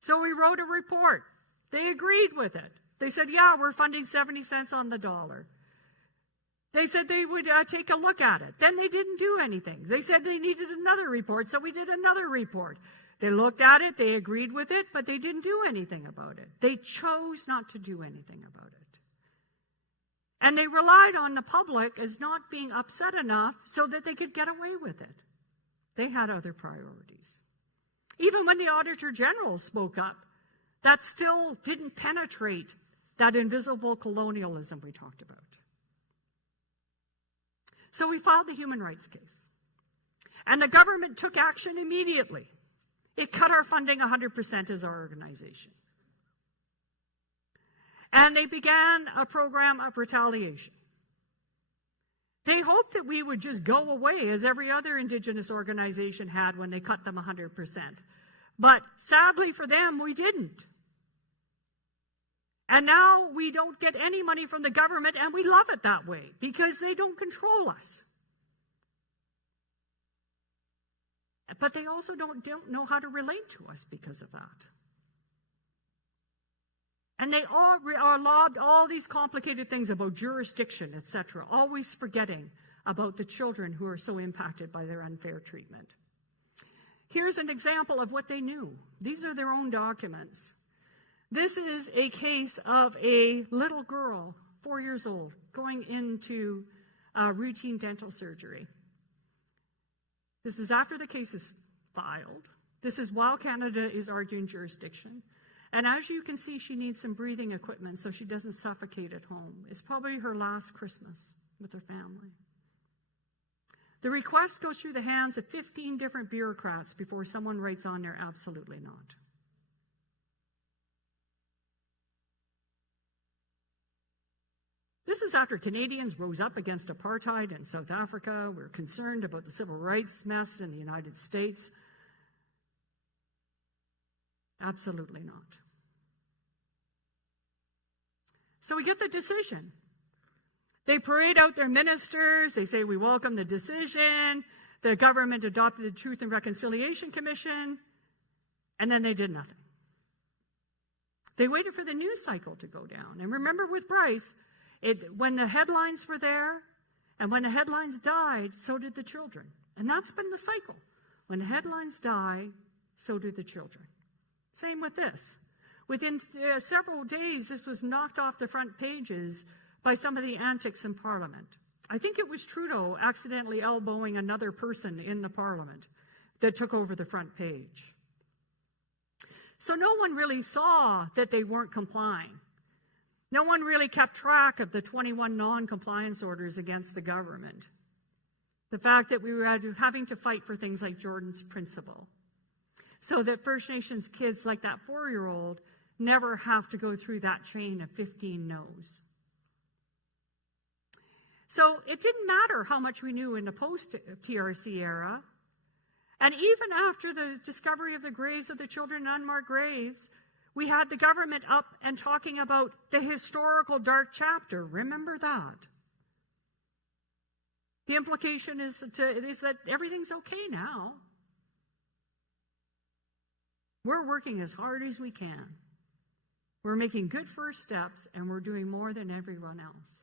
So we wrote a report. They agreed with it. They said, yeah, we're funding 70 cents on the dollar. They said they would take a look at it. Then they didn't do anything. They said they needed another report, so we did another report. They looked at it, they agreed with it, but they didn't do anything about it. They chose not to do anything about it. And they relied on the public as not being upset enough so that they could get away with it. They had other priorities. Even when the Auditor General spoke up, that still didn't penetrate that invisible colonialism we talked about. So we filed the human rights case. And the government took action immediately. It cut our funding 100% as our organization. And they began a program of retaliation. They hoped that we would just go away, as every other Indigenous organization had when they cut them 100%. But sadly for them, we didn't. And now we don't get any money from the government, and we love it that way because they don't control us. But they also don't know how to relate to us because of that. And they all are lobbed all these complicated things about jurisdiction, etc., always forgetting about the children who are so impacted by their unfair treatment. Here's an example of what they knew. These are their own documents. This is a case of a little girl, 4 years old, going into routine dental surgery. This is after the case is filed. This is while Canada is arguing jurisdiction. And as you can see, she needs some breathing equipment so she doesn't suffocate at home. It's probably her last Christmas with her family. The request goes through the hands of 15 different bureaucrats before someone writes on there, absolutely not. This is after Canadians rose up against apartheid in South Africa. We're concerned about the civil rights mess in the United States. Absolutely not. So we get the decision. They parade out their ministers. They say, we welcome the decision. The government adopted the Truth and Reconciliation Commission. And then they did nothing. They waited for the news cycle to go down. And remember with Bryce, when the headlines were there and when the headlines died, so did the children. And that's been the cycle. When the headlines die, so do the children. Same with this. Within several days, this was knocked off the front pages by some of the antics in Parliament. I think it was Trudeau accidentally elbowing another person in the Parliament that took over the front page. So no one really saw that they weren't complying. No one really kept track of the 21 non-compliance orders against the government. The fact that we were having to fight for things like Jordan's Principle, so that First Nations kids like that 4-year-old never have to go through that chain of 15 no's. So it didn't matter how much we knew in the post-TRC era. And even after the discovery of the graves of the children, unmarked graves, we had the government up and talking about the historical dark chapter. Remember that. The implication is that everything's okay now. We're working as hard as we can. We're making good first steps, and we're doing more than everyone else.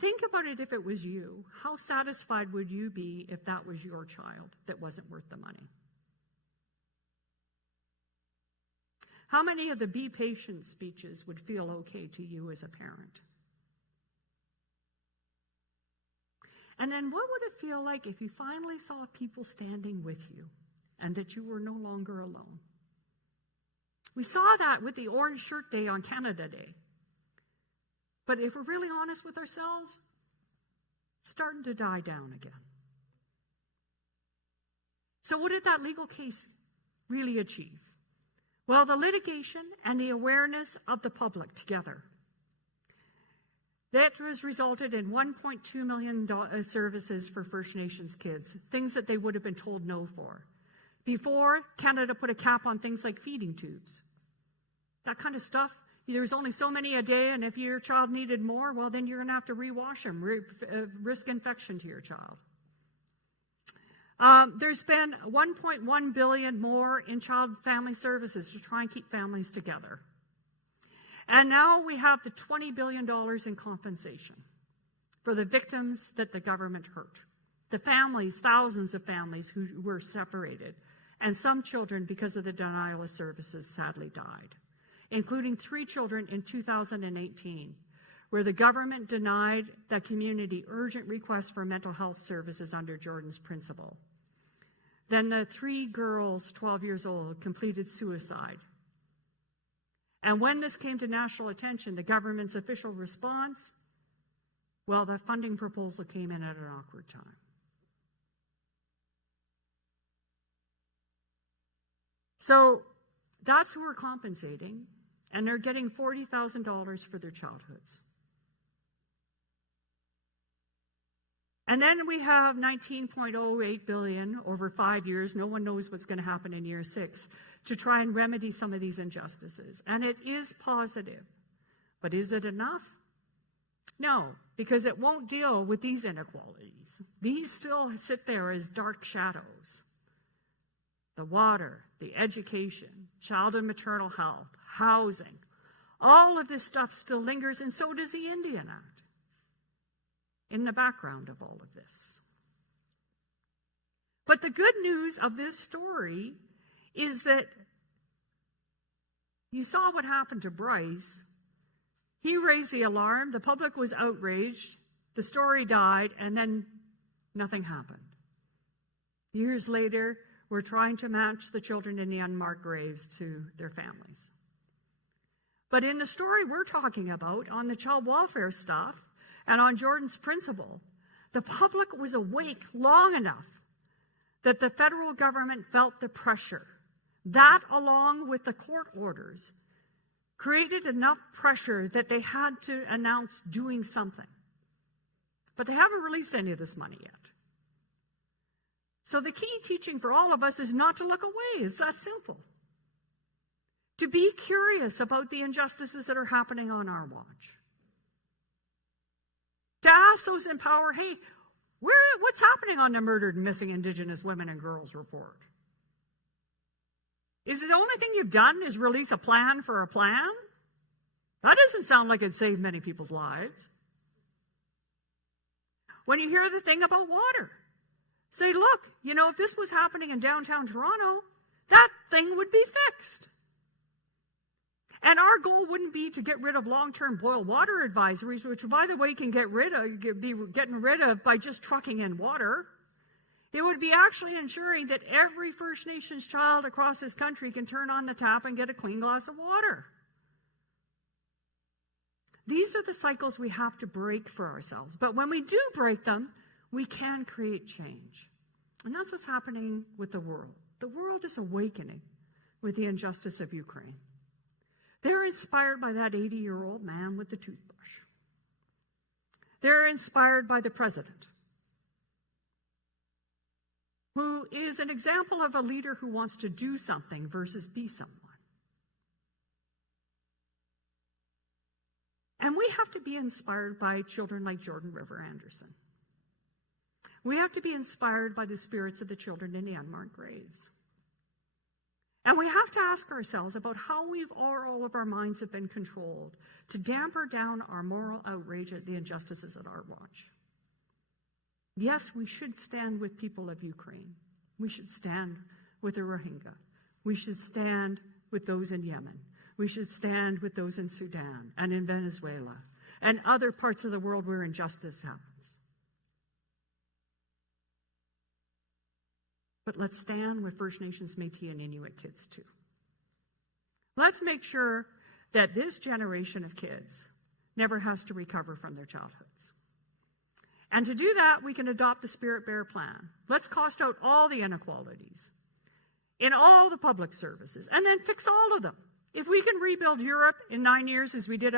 Think about it if it was you. How satisfied would you be if that was your child that wasn't worth the money? How many of the Be Patient speeches would feel okay to you as a parent? And then what would it feel like if you finally saw people standing with you and that you were no longer alone? We saw that with the Orange Shirt Day on Canada Day. But if we're really honest with ourselves, it's starting to die down again. So what did that legal case really achieve? Well, the litigation and the awareness of the public together. That has resulted in $1.2 million services for First Nations kids, things that they would have been told no for. Before, Canada put a cap on things like feeding tubes. That kind of stuff, there's only so many a day, and if your child needed more, well, then you're going to have to rewash them, risk infection to your child. There's been $1.1 billion more in child family services to try and keep families together. And now we have the $20 billion in compensation for the victims that the government hurt. The families, thousands of families who were separated, and some children, because of the denial of services, sadly died, including 3 children in 2018, where the government denied that community urgent requests for mental health services under Jordan's Principle. Then the 3 girls, 12 years old, completed suicide. And when this came to national attention, the government's official response, well, the funding proposal came in at an awkward time. So that's who we're compensating. and they're getting $40,000 for their childhoods. And then we have $19.08 billion over 5 years. No one knows what's going to happen in year 6 to try and remedy some of these injustices. And it is positive. But is it enough? No, because it won't deal with these inequalities. These still sit there as dark shadows. The water, the education, child and maternal health, housing, all of this stuff still lingers, and so does the Indian Act in the background of all of this. But the good news of this story is that you saw what happened to Bryce. He raised the alarm, the public was outraged, the story died, and then nothing happened. Years later, we're trying to match the children in the unmarked graves to their families. But in the story we're talking about, on the child welfare stuff, and on Jordan's principle, the public was awake long enough that the federal government felt the pressure. That, along with the court orders, created enough pressure that they had to announce doing something. But they haven't released any of this money yet. So the key teaching for all of us is not to look away. It's that simple. To be curious about the injustices that are happening on our watch. To ask those in power, hey, what's happening on the murdered and missing Indigenous women and girls report? Is it the only thing you've done is release a plan for a plan? That doesn't sound like it saved many people's lives. When you hear the thing about water, say, look, if this was happening in downtown Toronto, that thing would be fixed. And our goal wouldn't be to get rid of long-term boil water advisories, which, by the way, can be getting rid of by just trucking in water. It would be actually ensuring that every First Nations child across this country can turn on the tap and get a clean glass of water. These are the cycles we have to break for ourselves. But when we do break them, we can create change. And that's what's happening with the world. The world is awakening with the injustice of Ukraine. They're inspired by that 80-year-old man with the toothbrush. They're inspired by the president, who is an example of a leader who wants to do something versus be someone. And we have to be inspired by children like Jordan River Anderson. We have to be inspired by the spirits of the children in the unmarked graves. And we have to ask ourselves about how all of our minds have been controlled to damper down our moral outrage at the injustices at our watch. Yes, we should stand with people of Ukraine. We should stand with the Rohingya. We should stand with those in Yemen. We should stand with those in Sudan and in Venezuela and other parts of the world where injustice happens. But let's stand with First Nations, Métis, and Inuit kids too. Let's make sure that this generation of kids never has to recover from their childhoods. And to do that, we can adopt the Spirit Bear Plan. Let's cost out all the inequalities in all the public services and then fix all of them. If we can rebuild Europe in 9 years, as we did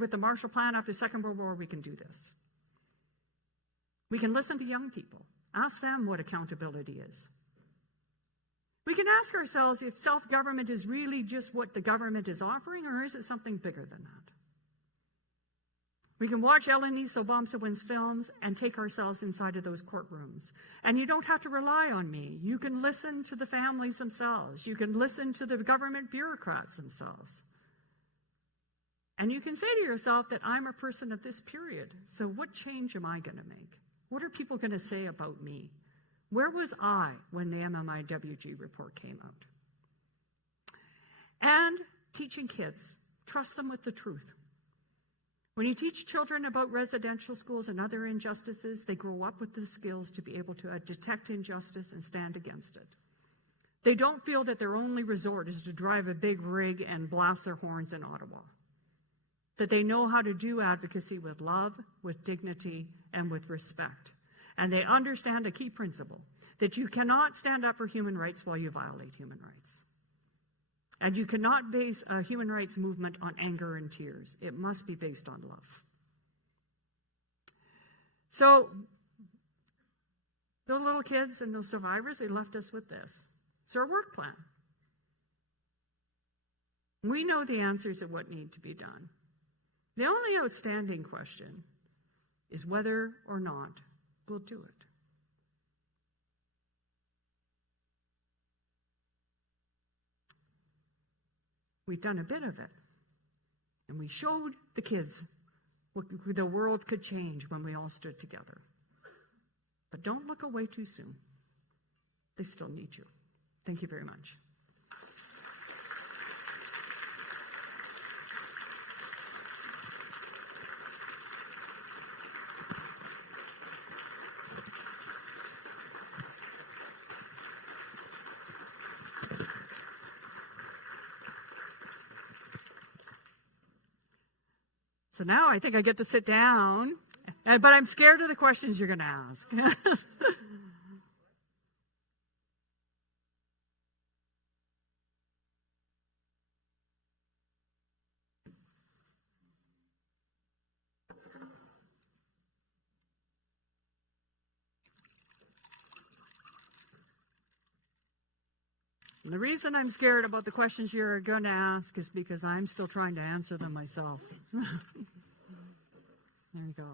with the Marshall Plan after the Second World War, we can do this. We can listen to young people, ask them what accountability is. We can ask ourselves if self-government is really just what the government is offering, or is it something bigger than that? We can watch Eleni Sobomsawin's films and take ourselves inside of those courtrooms. And you don't have to rely on me. You can listen to the families themselves. You can listen to the government bureaucrats themselves. And you can say to yourself that I'm a person of this period, so what change am I going to make? What are people going to say about me? Where was I when the MMIWG report came out? And teaching kids, trust them with the truth. When you teach children about residential schools and other injustices, they grow up with the skills to be able to detect injustice and stand against it. They don't feel that their only resort is to drive a big rig and blast their horns in Ottawa. That they know how to do advocacy with love, with dignity, and with respect. And they understand a key principle, that you cannot stand up for human rights while you violate human rights. And you cannot base a human rights movement on anger and tears. It must be based on love. So those little kids and those survivors, they left us with this. It's our work plan. We know the answers of what need to be done. The only outstanding question is whether or not we'll do it. We've done a bit of it. And we showed the kids what the world could change when we all stood together. But don't look away too soon. They still need you. Thank you very much. So now I think I get to sit down, but I'm scared of the questions you're going to ask. And the reason I'm scared about the questions you're going to ask is because I'm still trying to answer them myself. There you go.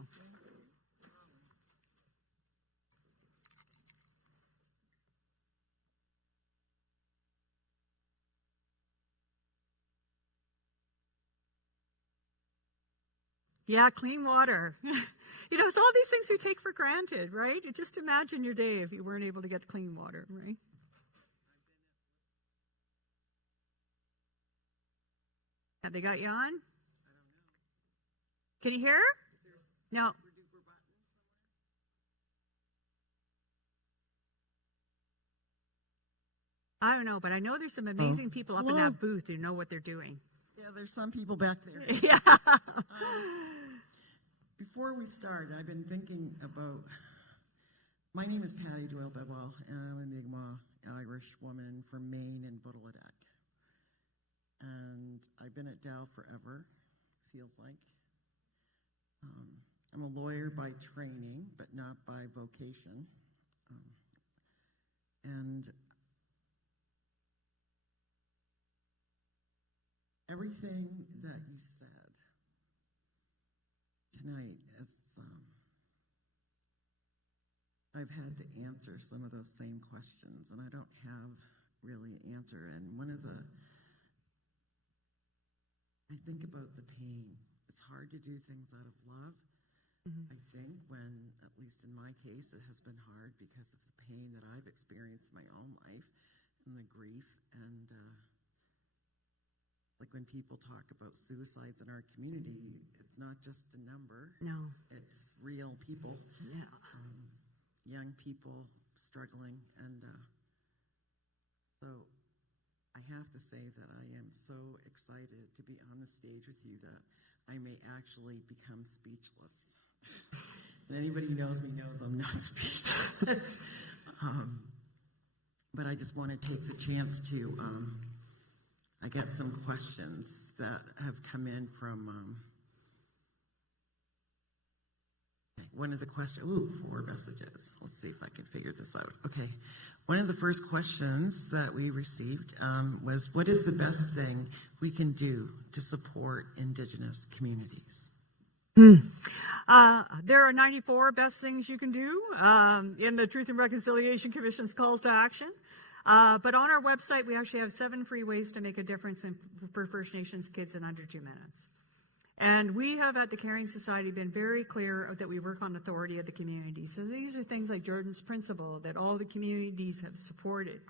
Yeah, clean water. It's all these things we take for granted, right? Just imagine your day if you weren't able to get clean water, right? Have they got you on? Can you hear? No. I don't know, but I know there's some amazing people up in that booth who know what they're doing. Yeah, there's some people back there. Yeah. Before we start, I've been thinking about, my name is Patty Doyle-Bedwell, and I'm an Mi'kmaq Irish woman from Maine and Buttleadeck. And I've been at Dal forever, feels like. I'm a lawyer by training, but not by vocation. And everything that you said tonight, I've had to answer some of those same questions, and I don't have really an answer. And I think about the pain. It's hard to do things out of love. Mm-hmm. I think when, at least in my case, it has been hard because of the pain that I've experienced in my own life and the grief. And like when people talk about suicides in our community, it's not just a number. No. It's real people. Yeah. Young people struggling. And so I have to say that I am so excited to be on the stage with you that I may actually become speechless. And anybody who knows me knows I'm not speechless. But I just want to take the chance to, I got some questions that have come in from one of the questions. 4 messages. Let's see if I can figure this out. Okay. One of the first questions that we received was, what is the best thing we can do to support Indigenous communities? There are 94 best things you can do in the Truth and Reconciliation Commission's calls to action. But on our website, we actually have 7 free ways to make a difference for First Nations kids in under 2 minutes. And we have at the Caring Society been very clear that we work on authority of the community. So these are things like Jordan's Principle that all the communities have supported.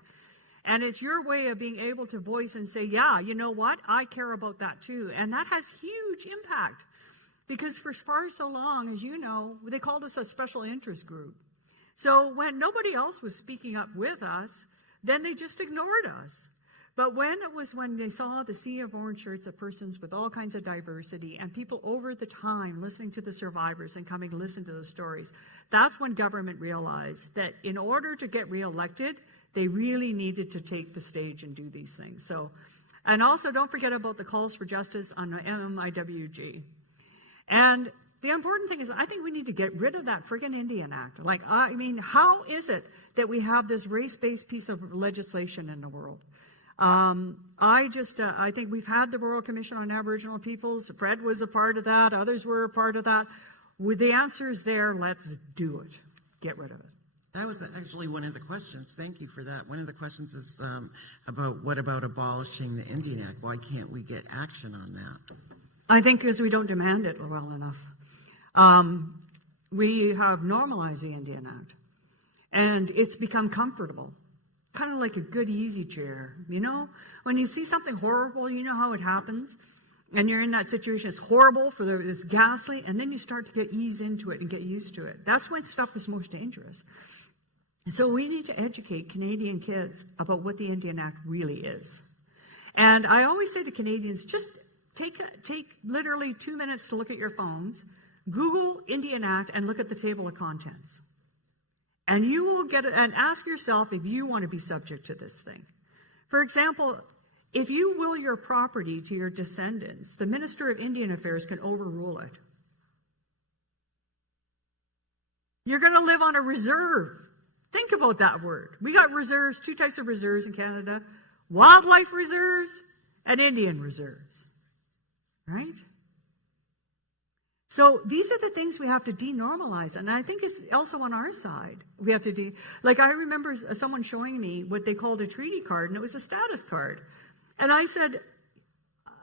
And it's your way of being able to voice and say, yeah, you know what? I care about that too. And that has huge impact. Because for far so long, as you know, they called us a special interest group. So when nobody else was speaking up with us, then they just ignored us. But when they saw the sea of orange shirts of persons with all kinds of diversity and people over the time listening to the survivors and coming to listen to those stories, that's when government realized that in order to get reelected, they really needed to take the stage and do these things. So And also, don't forget about the calls for justice on MIWG. And the important thing is, I think we need to get rid of that friggin' Indian Act. Like, I mean, how is it that we have this race-based piece of legislation in the world? I think we've had the Royal Commission on Aboriginal Peoples. Fred was a part of that. Others were a part of that. With the answers there, let's do it. Get rid of it. That was actually one of the questions. Thank you for that. One of the questions is about what about abolishing the Indian Act? Why can't we get action on that? I think because we don't demand it well enough. We have normalized the Indian Act, and it's become comfortable, kind of like a good easy chair. You know, when you see something horrible, you know how it happens, and you're in that situation. It's horrible, it's ghastly, and then you start to get ease into it and get used to it. That's when stuff is most dangerous. So we need to educate Canadian kids about what the Indian Act really is. And I always say to Canadians, just take literally 2 minutes to look at your phones, Google Indian Act, and look at the table of contents. And you will get it, and ask yourself if you want to be subject to this thing. For example, if you will your property to your descendants, the Minister of Indian Affairs can overrule it. You're going to live on a reserve. Think about that word. We got reserves, 2 types of reserves in Canada: wildlife reserves and Indian reserves. Right? So these are the things we have to denormalize. And I think it's also on our side. We have to like, I remember someone showing me what they called a treaty card, and it was a status card. And I said,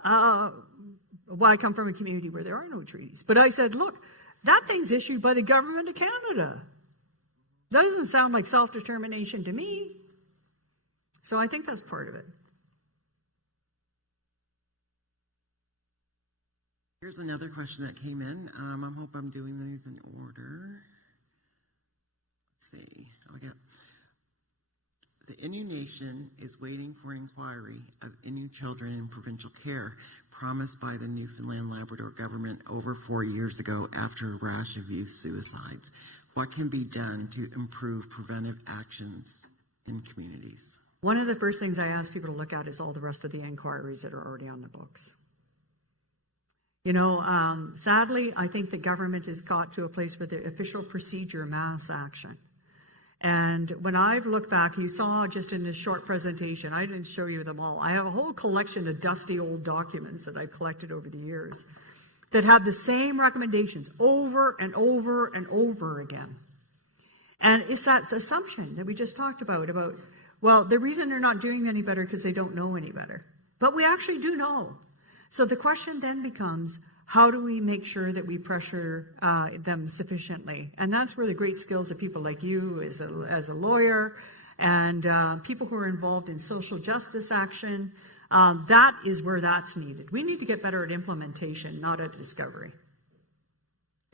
well, I come from a community where there are no treaties. But I said, look, that thing's issued by the government of Canada. That doesn't sound like self-determination to me. So I think that's part of it. Here's another question that came in. I hope I'm doing these in order. Let's see. The Innu Nation is waiting for an inquiry of Innu children in provincial care promised by the Newfoundland Labrador government over 4 years ago after a rash of youth suicides. What can be done to improve preventive actions in communities? One of the first things I ask people to look at is all the rest of the inquiries that are already on the books. You know, sadly, I think the government has got to a place where the official procedure mass action. And when I've looked back, you saw just in this short presentation, I didn't show you them all. I have a whole collection of dusty old documents that I've collected over the years that have the same recommendations over and over and over again. And it's that assumption that we just talked about, well, the reason they're not doing any better because they don't know any better. But we actually do know. So the question then becomes, how do we make sure that we pressure them sufficiently? And that's where the great skills of people like you as a lawyer and people who are involved in social justice action, that is where that's needed. We need to get better at implementation, not at discovery.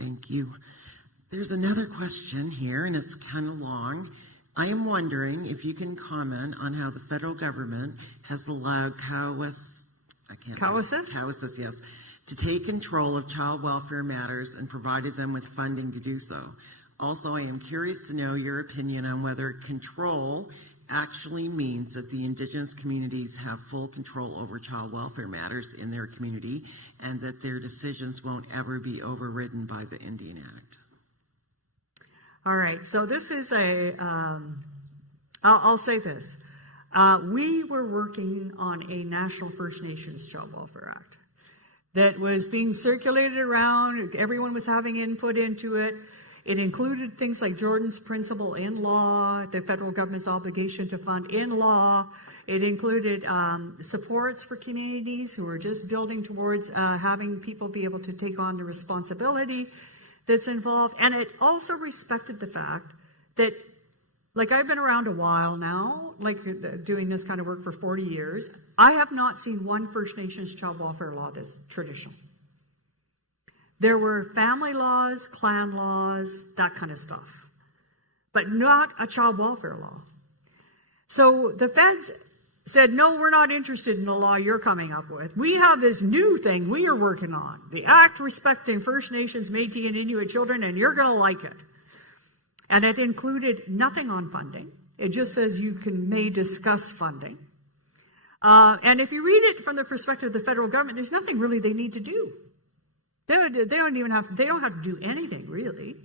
Thank you. There's another question here, and it's kind of long. I am wondering if you can comment on how the federal government has allowed Cowasses, yes, to take control of child welfare matters and provided them with funding to do so. Also, I am curious to know your opinion on whether control actually means that the Indigenous communities have full control over child welfare matters in their community and that their decisions won't ever be overridden by the Indian Act. All right, so this is I'll say this. We were working on a National First Nations Child Welfare Act that was being circulated around. Everyone was having input into it. It included things like Jordan's principle in law, the federal government's obligation to fund in law. It included supports for communities who were just building towards having people be able to take on the responsibility that's involved. And it also respected the fact that, like, I've been around a while now, like doing this kind of work for 40 years. I have not seen one First Nations child welfare law that's traditional. There were family laws, clan laws, that kind of stuff, but not a child welfare law. So the feds said, no, we're not interested in the law you're coming up with. We have this new thing we are working on, the Act Respecting First Nations, Métis, and Inuit Children, and you're going to like it. And it included nothing on funding. It just says you may discuss funding. And if you read it from the perspective of the federal government, there's nothing really they need to do. They don't have to do anything really.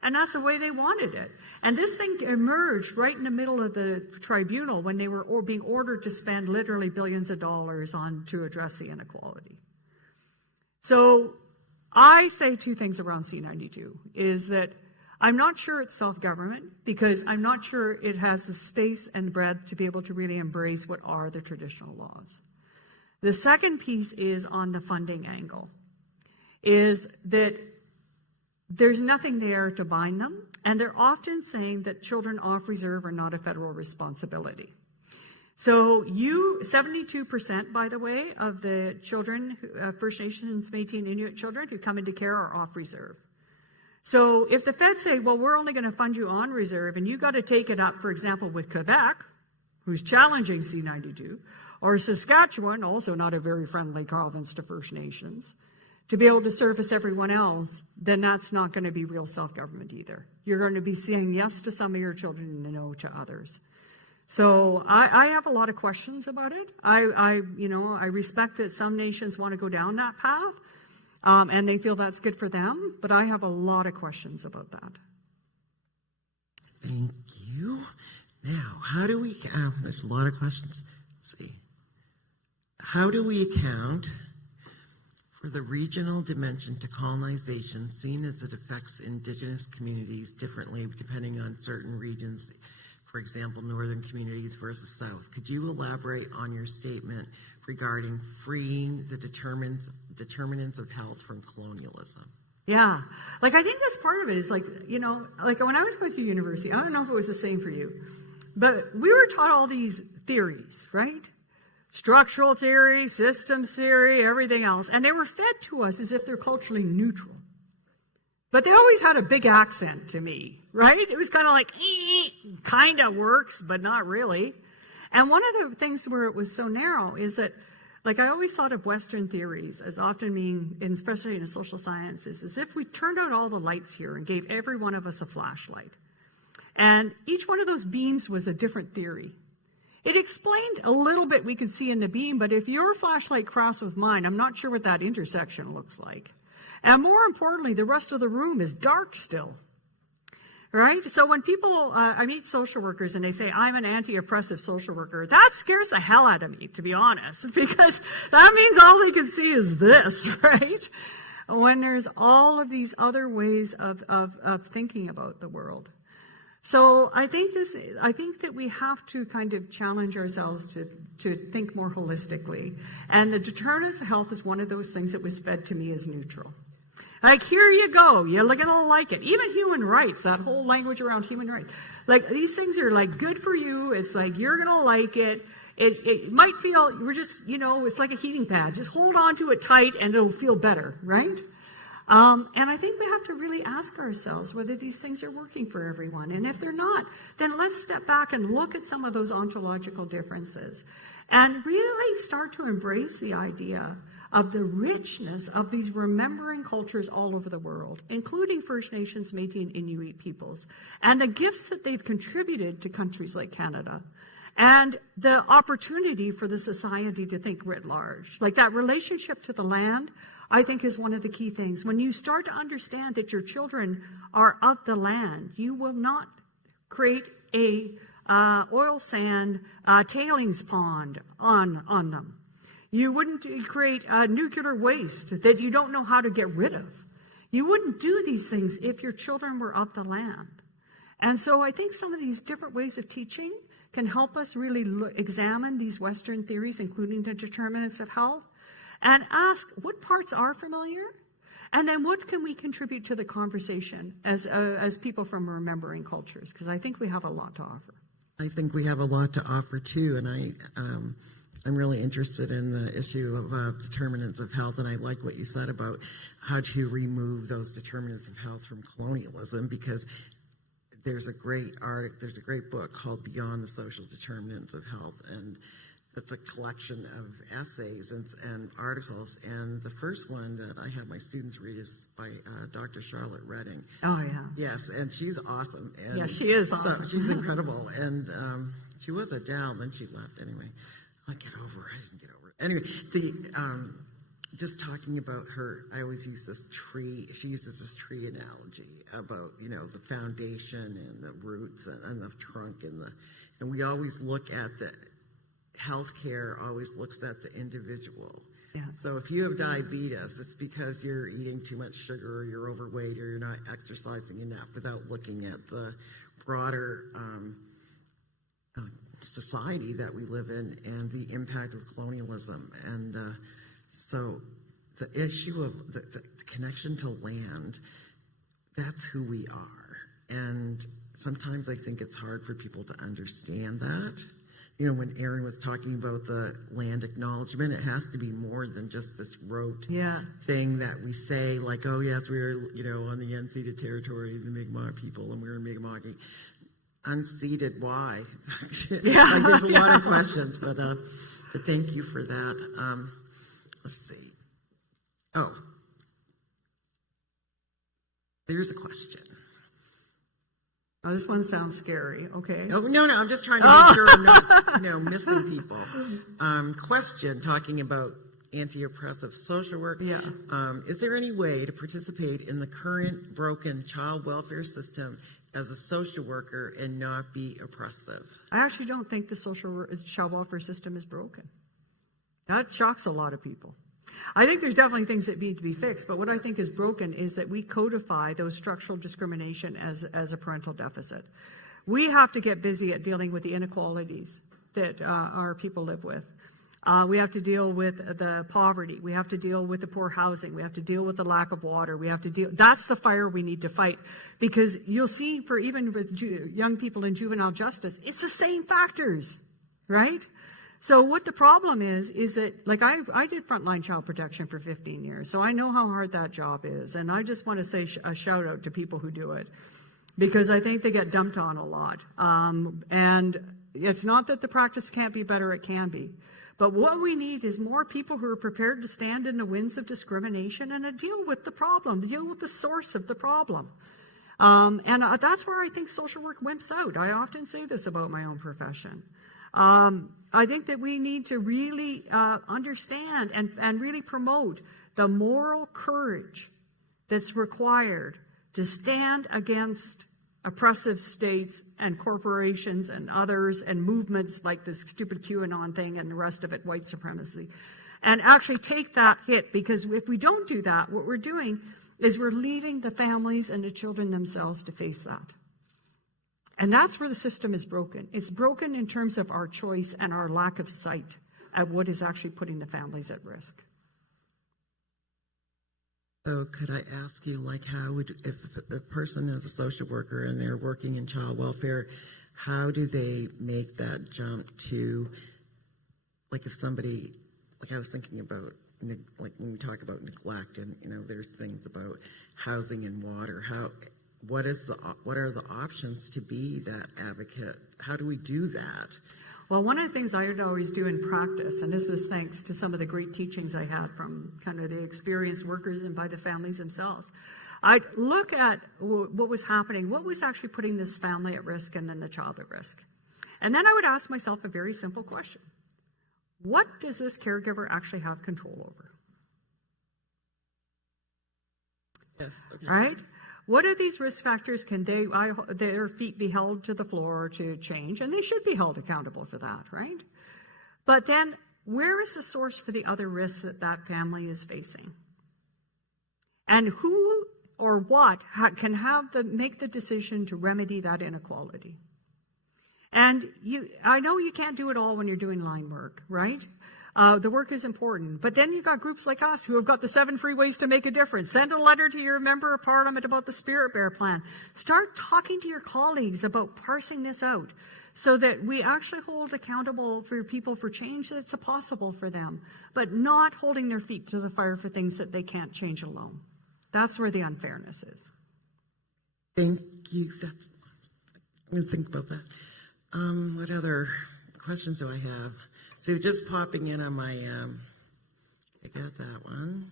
And that's the way they wanted it. And this thing emerged right in the middle of the tribunal when they were being ordered to spend literally billions of dollars to address the inequality. So I say two things around C92, is that I'm not sure it's self-government, because I'm not sure it has the space and breadth to be able to really embrace what are the traditional laws. The second piece is on the funding angle, is that there's nothing there to bind them, and they're often saying that children off reserve are not a federal responsibility. So 72%, by the way, of the children, First Nations, Métis, and Inuit children who come into care are off reserve. So if the feds say, well, we're only going to fund you on reserve, and you've got to take it up, for example, with Quebec, who's challenging C92, or Saskatchewan, also not a very friendly province to First Nations, to be able to service everyone else, then that's not going to be real self-government either. You're going to be saying yes to some of your children and no to others. So I have a lot of questions about it. I respect that some nations want to go down that path, and they feel that's good for them, but I have a lot of questions about that. Thank you. Now, how do we, there's a lot of questions. Let's see. How do we account for the regional dimension to colonization, seen as it affects Indigenous communities differently depending on certain regions, for example, northern communities versus south? Could you elaborate on your statement regarding freeing the determinants of health from colonialism? Yeah. I think that's part of it is when I was going through university, I don't know if it was the same for you, but we were taught all these theories, right? Structural theory, systems theory, everything else. And they were fed to us as if they're culturally neutral. But they always had a big accent to me, right? It was kind of like, kind of works, but not really. And one of the things where it was so narrow is that, I always thought of Western theories as often being, and especially in the social sciences, as if we turned out all the lights here and gave every one of us a flashlight. And each one of those beams was a different theory. It explained a little bit we could see in the beam, but if your flashlight crossed with mine, I'm not sure what that intersection looks like. And more importantly, the rest of the room is dark still, right? So when people, I meet social workers and they say, I'm an anti-oppressive social worker, that scares the hell out of me, to be honest, because that means all they can see is this, right? When there's all of these other ways of thinking about the world. So I think that we have to kind of challenge ourselves to think more holistically. And the determinants of health is one of those things that was fed to me as neutral. Here you go. You're going to like it. Even human rights, that whole language around human rights. These things are good for you. It's you're going to like it. It might feel, we're just, it's like a heating pad. Just hold on to it tight and it'll feel better, right? And I think we have to really ask ourselves whether these things are working for everyone. And if they're not, then let's step back and look at some of those ontological differences and really start to embrace the idea of the richness of these remembering cultures all over the world, including First Nations, Métis, and Inuit peoples, and the gifts that they've contributed to countries like Canada, and the opportunity for the society to think writ large. That relationship to the land, I think, is one of the key things. When you start to understand that your children are of the land, you will not create a oil sand tailings pond on them. You wouldn't create nuclear waste that you don't know how to get rid of. You wouldn't do these things if your children were of the land. And so I think some of these different ways of teaching can help us really examine these Western theories, including the determinants of health, and ask what parts are familiar, and then what can we contribute to the conversation as people from remembering cultures, because I think we have a lot to offer. I think we have a lot to offer too, and I'm really interested in the issue of determinants of health, and I like what you said about how to remove those determinants of health from colonialism, because there's a great book called Beyond the Social Determinants of Health, and it's a collection of essays and articles, and the first one that I have my students read is by Dr. Charlotte Redding. Oh, yeah. Yes, and she's awesome. And yeah, she is awesome. So she's incredible, and she was at Dal, then she left anyway. I didn't get over it. Anyway, just talking about her, I always use this tree. She uses this tree analogy about, the foundation and the roots and the trunk and we always look at the healthcare always looks at the individual. Yeah. So if you have diabetes, it's because you're eating too much sugar or you're overweight or you're not exercising enough without looking at the broader society that we live in and the impact of colonialism. And so the issue of the connection to land, that's who we are. And sometimes I think it's hard for people to understand that. When Aaron was talking about the land acknowledgement, it has to be more than just this rote thing that we say, like, oh, yes, we're, on the unceded territory, the Mi'kmaq people, and we're in Mi'kmaq. Unceded, why? There's a lot of questions, but thank you for that. Let's see. Oh, there's a question. Oh, this one sounds scary. Okay. Oh, no, I'm just trying to make sure I'm not, missing people. Question, talking about anti-oppressive social work. Yeah. Is there any way to participate in the current broken child welfare system as a social worker and not be oppressive? I actually don't think the child welfare system is broken. That shocks a lot of people. I think there's definitely things that need to be fixed, but what I think is broken is that we codify those structural discrimination as a parental deficit. We have to get busy at dealing with the inequalities that our people live with. We have to deal with the poverty. We have to deal with the poor housing. We have to deal with the lack of water. That's the fire we need to fight, because you'll see for even with young people in juvenile justice, it's the same factors, right? So what the problem is that, like, I did frontline child protection for 15 years, so I know how hard that job is. And I just want to say a shout out to people who do it, because I think they get dumped on a lot. And it's not that the practice can't be better, it can be. But what we need is more people who are prepared to stand in the winds of discrimination and to deal with the problem, deal with the source of the problem. And that's where I think social work wimps out. I often say this about my own profession. I think that we need to really understand and really promote the moral courage that's required to stand against oppressive states and corporations and others and movements like this stupid QAnon thing and the rest of it, white supremacy, and actually take that hit. Because if we don't do that, what we're doing is we're leaving the families and the children themselves to face that. And that's where the system is broken. It's broken in terms of our choice and our lack of sight at what is actually putting the families at risk. So could I ask you, like, if a person is a social worker and they're working in child welfare, how do they make that jump to, like, if somebody, like I was thinking about, like when we talk about neglect and, there's things about housing and water, what are the options to be that advocate? How do we do that? Well, one of the things I would always do in practice, and this is thanks to some of the great teachings I had from kind of the experienced workers and by the families themselves, I'd look at what was happening, what was actually putting this family at risk and then the child at risk. And then I would ask myself a very simple question. What does this caregiver actually have control over? Yes. Okay. Right? What are these risk factors? Can their feet be held to the floor to change? And they should be held accountable for that, right? But then where is the source for the other risks that family is facing? And who or what can make the decision to remedy that inequality? And I know you can't do it all when you're doing line work, right? The work is important. But then you've got groups like us who have got the 7 free ways to make a difference. Send a letter to your member of parliament about the Spirit Bear plan. Start talking to your colleagues about parsing this out so that we actually hold accountable for people for change that's possible for them, but not holding their feet to the fire for things that they can't change alone. That's where the unfairness is. Thank you. I'm going to think about that. What other questions do I have? So just popping in on my, I got that one.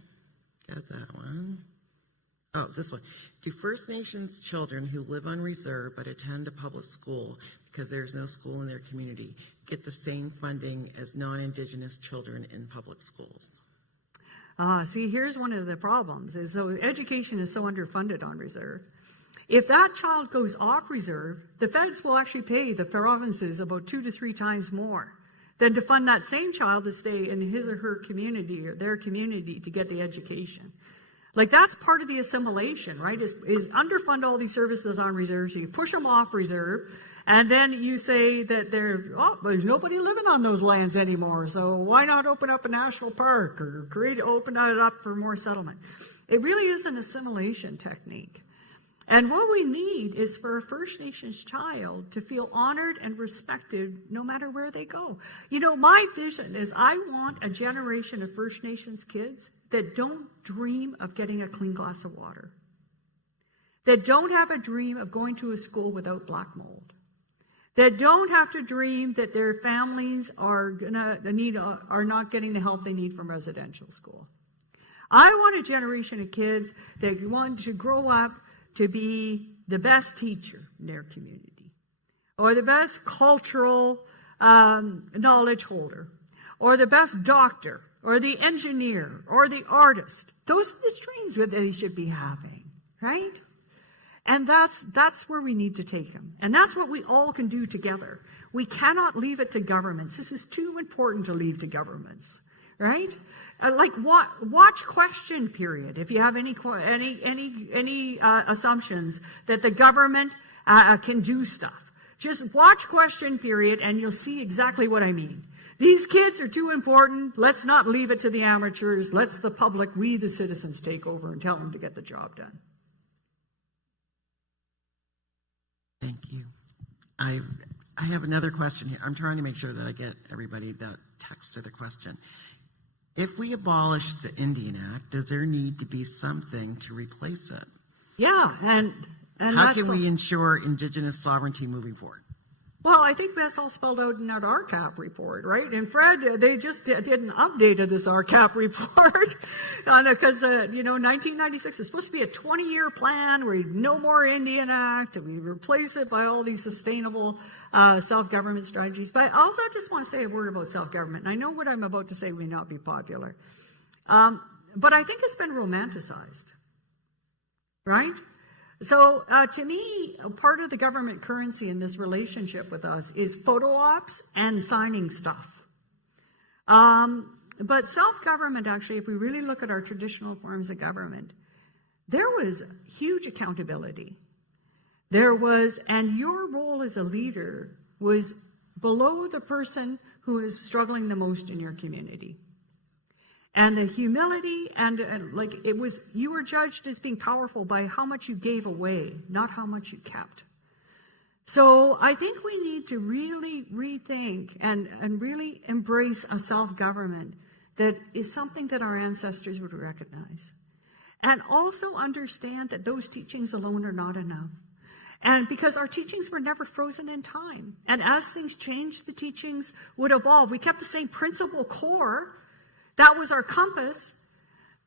Oh, this one. Do First Nations children who live on reserve but attend a public school because there's no school in their community get the same funding as non-Indigenous children in public schools? See, here's one of the problems, is so education is so underfunded on reserve. If that child goes off reserve, the feds will actually pay the provinces about 2 to 3 times more than to fund that same child to stay in his or her community or their community to get the education. Like, that's part of the assimilation, right? Is underfund all these services on reserve, so you push them off reserve, and then you say that there's nobody living on those lands anymore, so why not open up a national park or open it up for more settlement? It really is an assimilation technique. And what we need is for a First Nations child to feel honored and respected no matter where they go. You know, my vision is I want a generation of First Nations kids that don't dream of getting a clean glass of water, that don't have a dream of going to a school without black mold, that don't have to dream that their families are not getting the help they need from residential school. I want a generation of kids that want to grow up to be the best teacher in their community, or the best cultural knowledge holder, or the best doctor, or the engineer, or the artist. Those are the dreams that they should be having, right? And that's where we need to take them. And that's what we all can do together. We cannot leave it to governments. This is too important to leave to governments, right? Watch question period. If you have any assumptions that the government can do stuff, just watch question period, and you'll see exactly what I mean. These kids are too important. Let's not leave it to the amateurs. Let's the public, we the citizens, take over and tell them to get the job done. Thank you. I have another question here. I'm trying to make sure that I get everybody that texted a question. If we abolish the Indian Act, does there need to be something to replace it? Yeah, and how can we ensure Indigenous sovereignty moving forward? Well, I think that's all spelled out in that RCAP report, right? And Fred, they just did an update of this RCAP report because, 1996 is supposed to be a 20-year plan where no more Indian Act, and we replace it by all these sustainable self-government strategies. But I also just want to say a word about self-government. And I know what I'm about to say may not be popular. But I think it's been romanticized, right? So to me, part of the government currency in this relationship with us is photo ops and signing stuff. But self-government, actually, if we really look at our traditional forms of government, there was huge accountability. And your role as a leader was below the person who is struggling the most in your community. And the humility and it was, you were judged as being powerful by how much you gave away, not how much you kept. So I think we need to really rethink and really embrace a self-government that is something that our ancestors would recognize. And also understand that those teachings alone are not enough. And because our teachings were never frozen in time. And as things changed, the teachings would evolve. We kept the same principal core. That was our compass,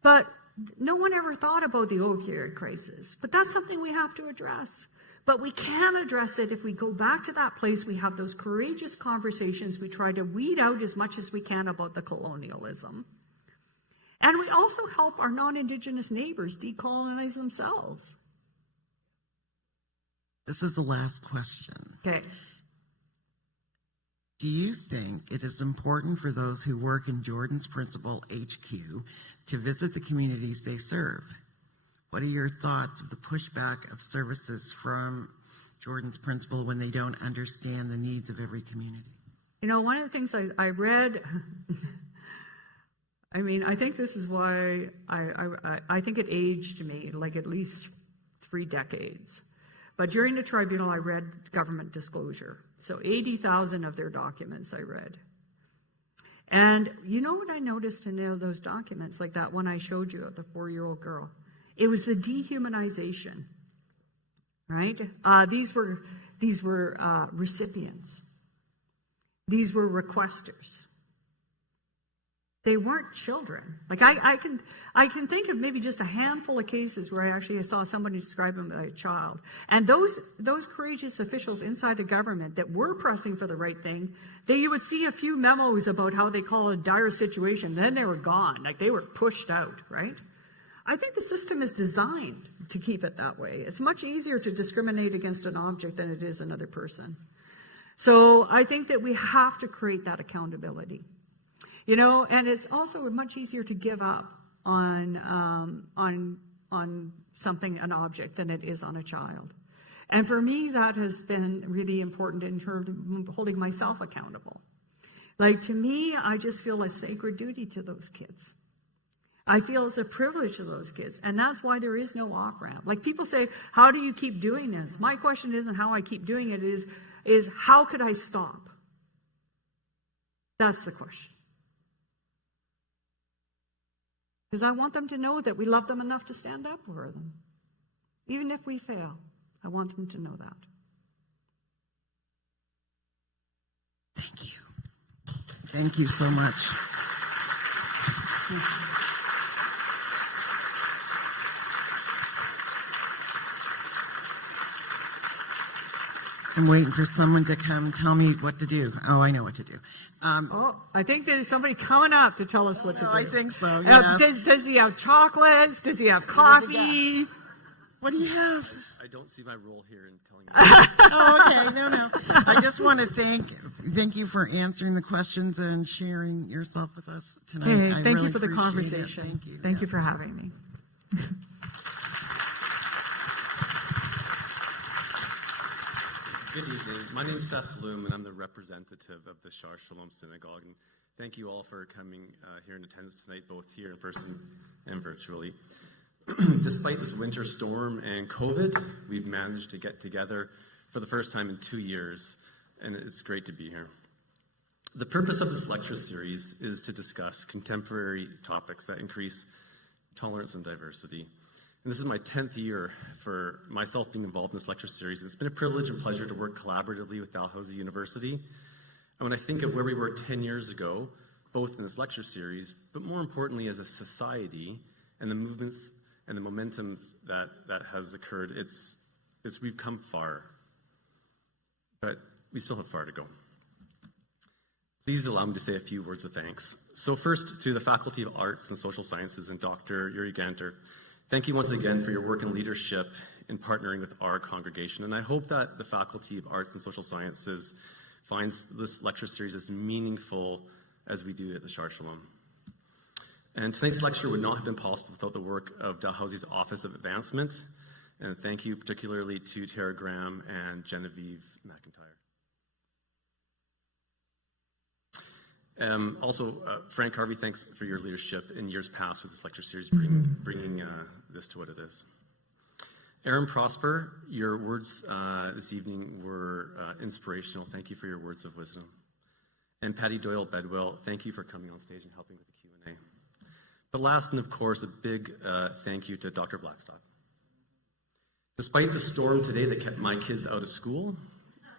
but no one ever thought about the opioid crisis. But that's something we have to address. But we can address it if we go back to that place, we have those courageous conversations, we try to weed out as much as we can about the colonialism. And we also help our non-Indigenous neighbors decolonize themselves. This is the last question. Okay. Do you think it is important for those who work in Jordan's Principal HQ to visit the communities they serve? What are your thoughts of the pushback of services from Jordan's Principal when they don't understand the needs of every community? You know, one of the things I read, I think this is why I think it aged me like at least 3 decades. But during the tribunal, I read government disclosure. So 80,000 of their documents I read. And you know what I noticed in those documents, like that one I showed you of the 4-year-old girl? It was the dehumanization, right? These were recipients. These were requesters. They weren't children. Like I can think of maybe just a handful of cases where I actually saw somebody describe them as a child. And those courageous officials inside the government that were pressing for the right thing, you would see a few memos about how they call a dire situation. Then they were gone. Like they were pushed out, right? I think the system is designed to keep it that way. It's much easier to discriminate against an object than it is another person. So I think that we have to create that accountability. And it's also much easier to give up on something, an object, than it is on a child. And for me, that has been really important in terms of holding myself accountable. Like, to me, I just feel a sacred duty to those kids. I feel it's a privilege to those kids. And that's why there is no off-ramp. Like, people say, how do you keep doing this? My question isn't how I keep doing it, is how could I stop? That's the question. Because I want them to know that we love them enough to stand up for them. Even if we fail, I want them to know that. Thank you. Thank you so much. I'm waiting for someone to come tell me what to do. Oh, I know what to do. I think there's somebody coming up to tell us what to do. I think so, yes. Does he have chocolates? Does he have coffee? What do you have? I don't see my role here in telling you. Oh, okay. No. I just want to thank you for answering the questions and sharing yourself with us tonight. Hey, I thank really you for the appreciate conversation. It. Thank you. Thank you for having me. Good evening. My name is Seth Bloom, and I'm the representative of the Shaar Shalom Synagogue. And thank you all for coming here in attendance tonight, both here in person and virtually. Despite this winter storm and COVID, we've managed to get together for the first time in 2 years, and it's great to be here. The purpose of this lecture series is to discuss contemporary topics that increase tolerance and diversity. And this is my 10th year for myself being involved in this lecture series. It's been a privilege and pleasure to work collaboratively with Dalhousie University. And when I think of where we were 10 years ago, both in this lecture series, but more importantly as a society and the movements and the momentum that has occurred, we've come far. But we still have far to go. Please allow me to say a few words of thanks. So first, to the Faculty of Arts and Social Sciences and Dr. Yuri Ganter, thank you once again for your work and leadership in partnering with our congregation. And I hope that the Faculty of Arts and Social Sciences finds this lecture series as meaningful as we do at the Shaar Shalom. And tonight's lecture would not have been possible without the work of Dalhousie's Office of Advancement. And thank you particularly to Tara Graham and Genevieve McIntyre. Also, Frank Harvey, thanks for your leadership in years past with this lecture series, bringing this to what it is. Aaron Prosper, your words this evening were inspirational. Thank you for your words of wisdom. And Patty Doyle Bedwell, thank you for coming on stage and helping with the Q&A. But last, and of course, a big thank you to Dr. Blackstock. Despite the storm today that kept my kids out of school,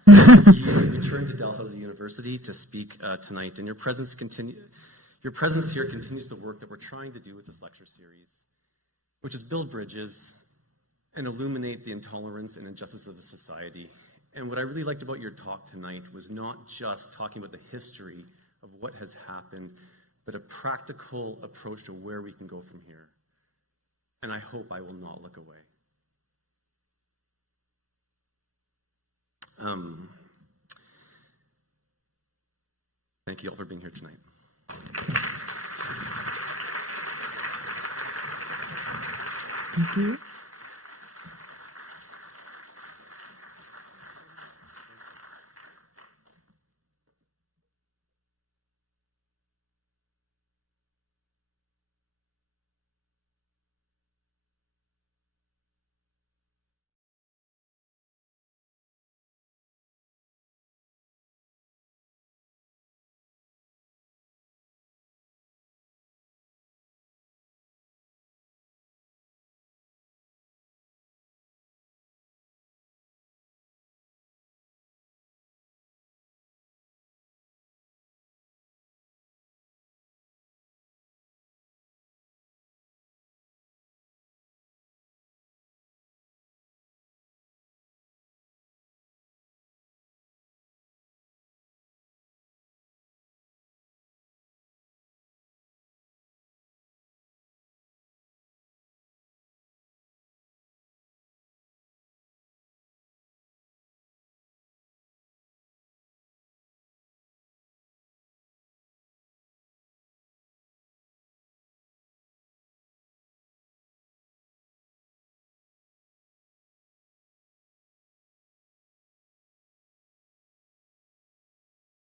you returned to Dalhousie University to speak tonight, and your presence here continues the work that we're trying to do with this lecture series, which is build bridges and illuminate the intolerance and injustice of the society. And what I really liked about your talk tonight was not just talking about the history of what has happened, but a practical approach to where we can go from here. And I hope I will not look away. Thank you all for being here tonight. Thank you.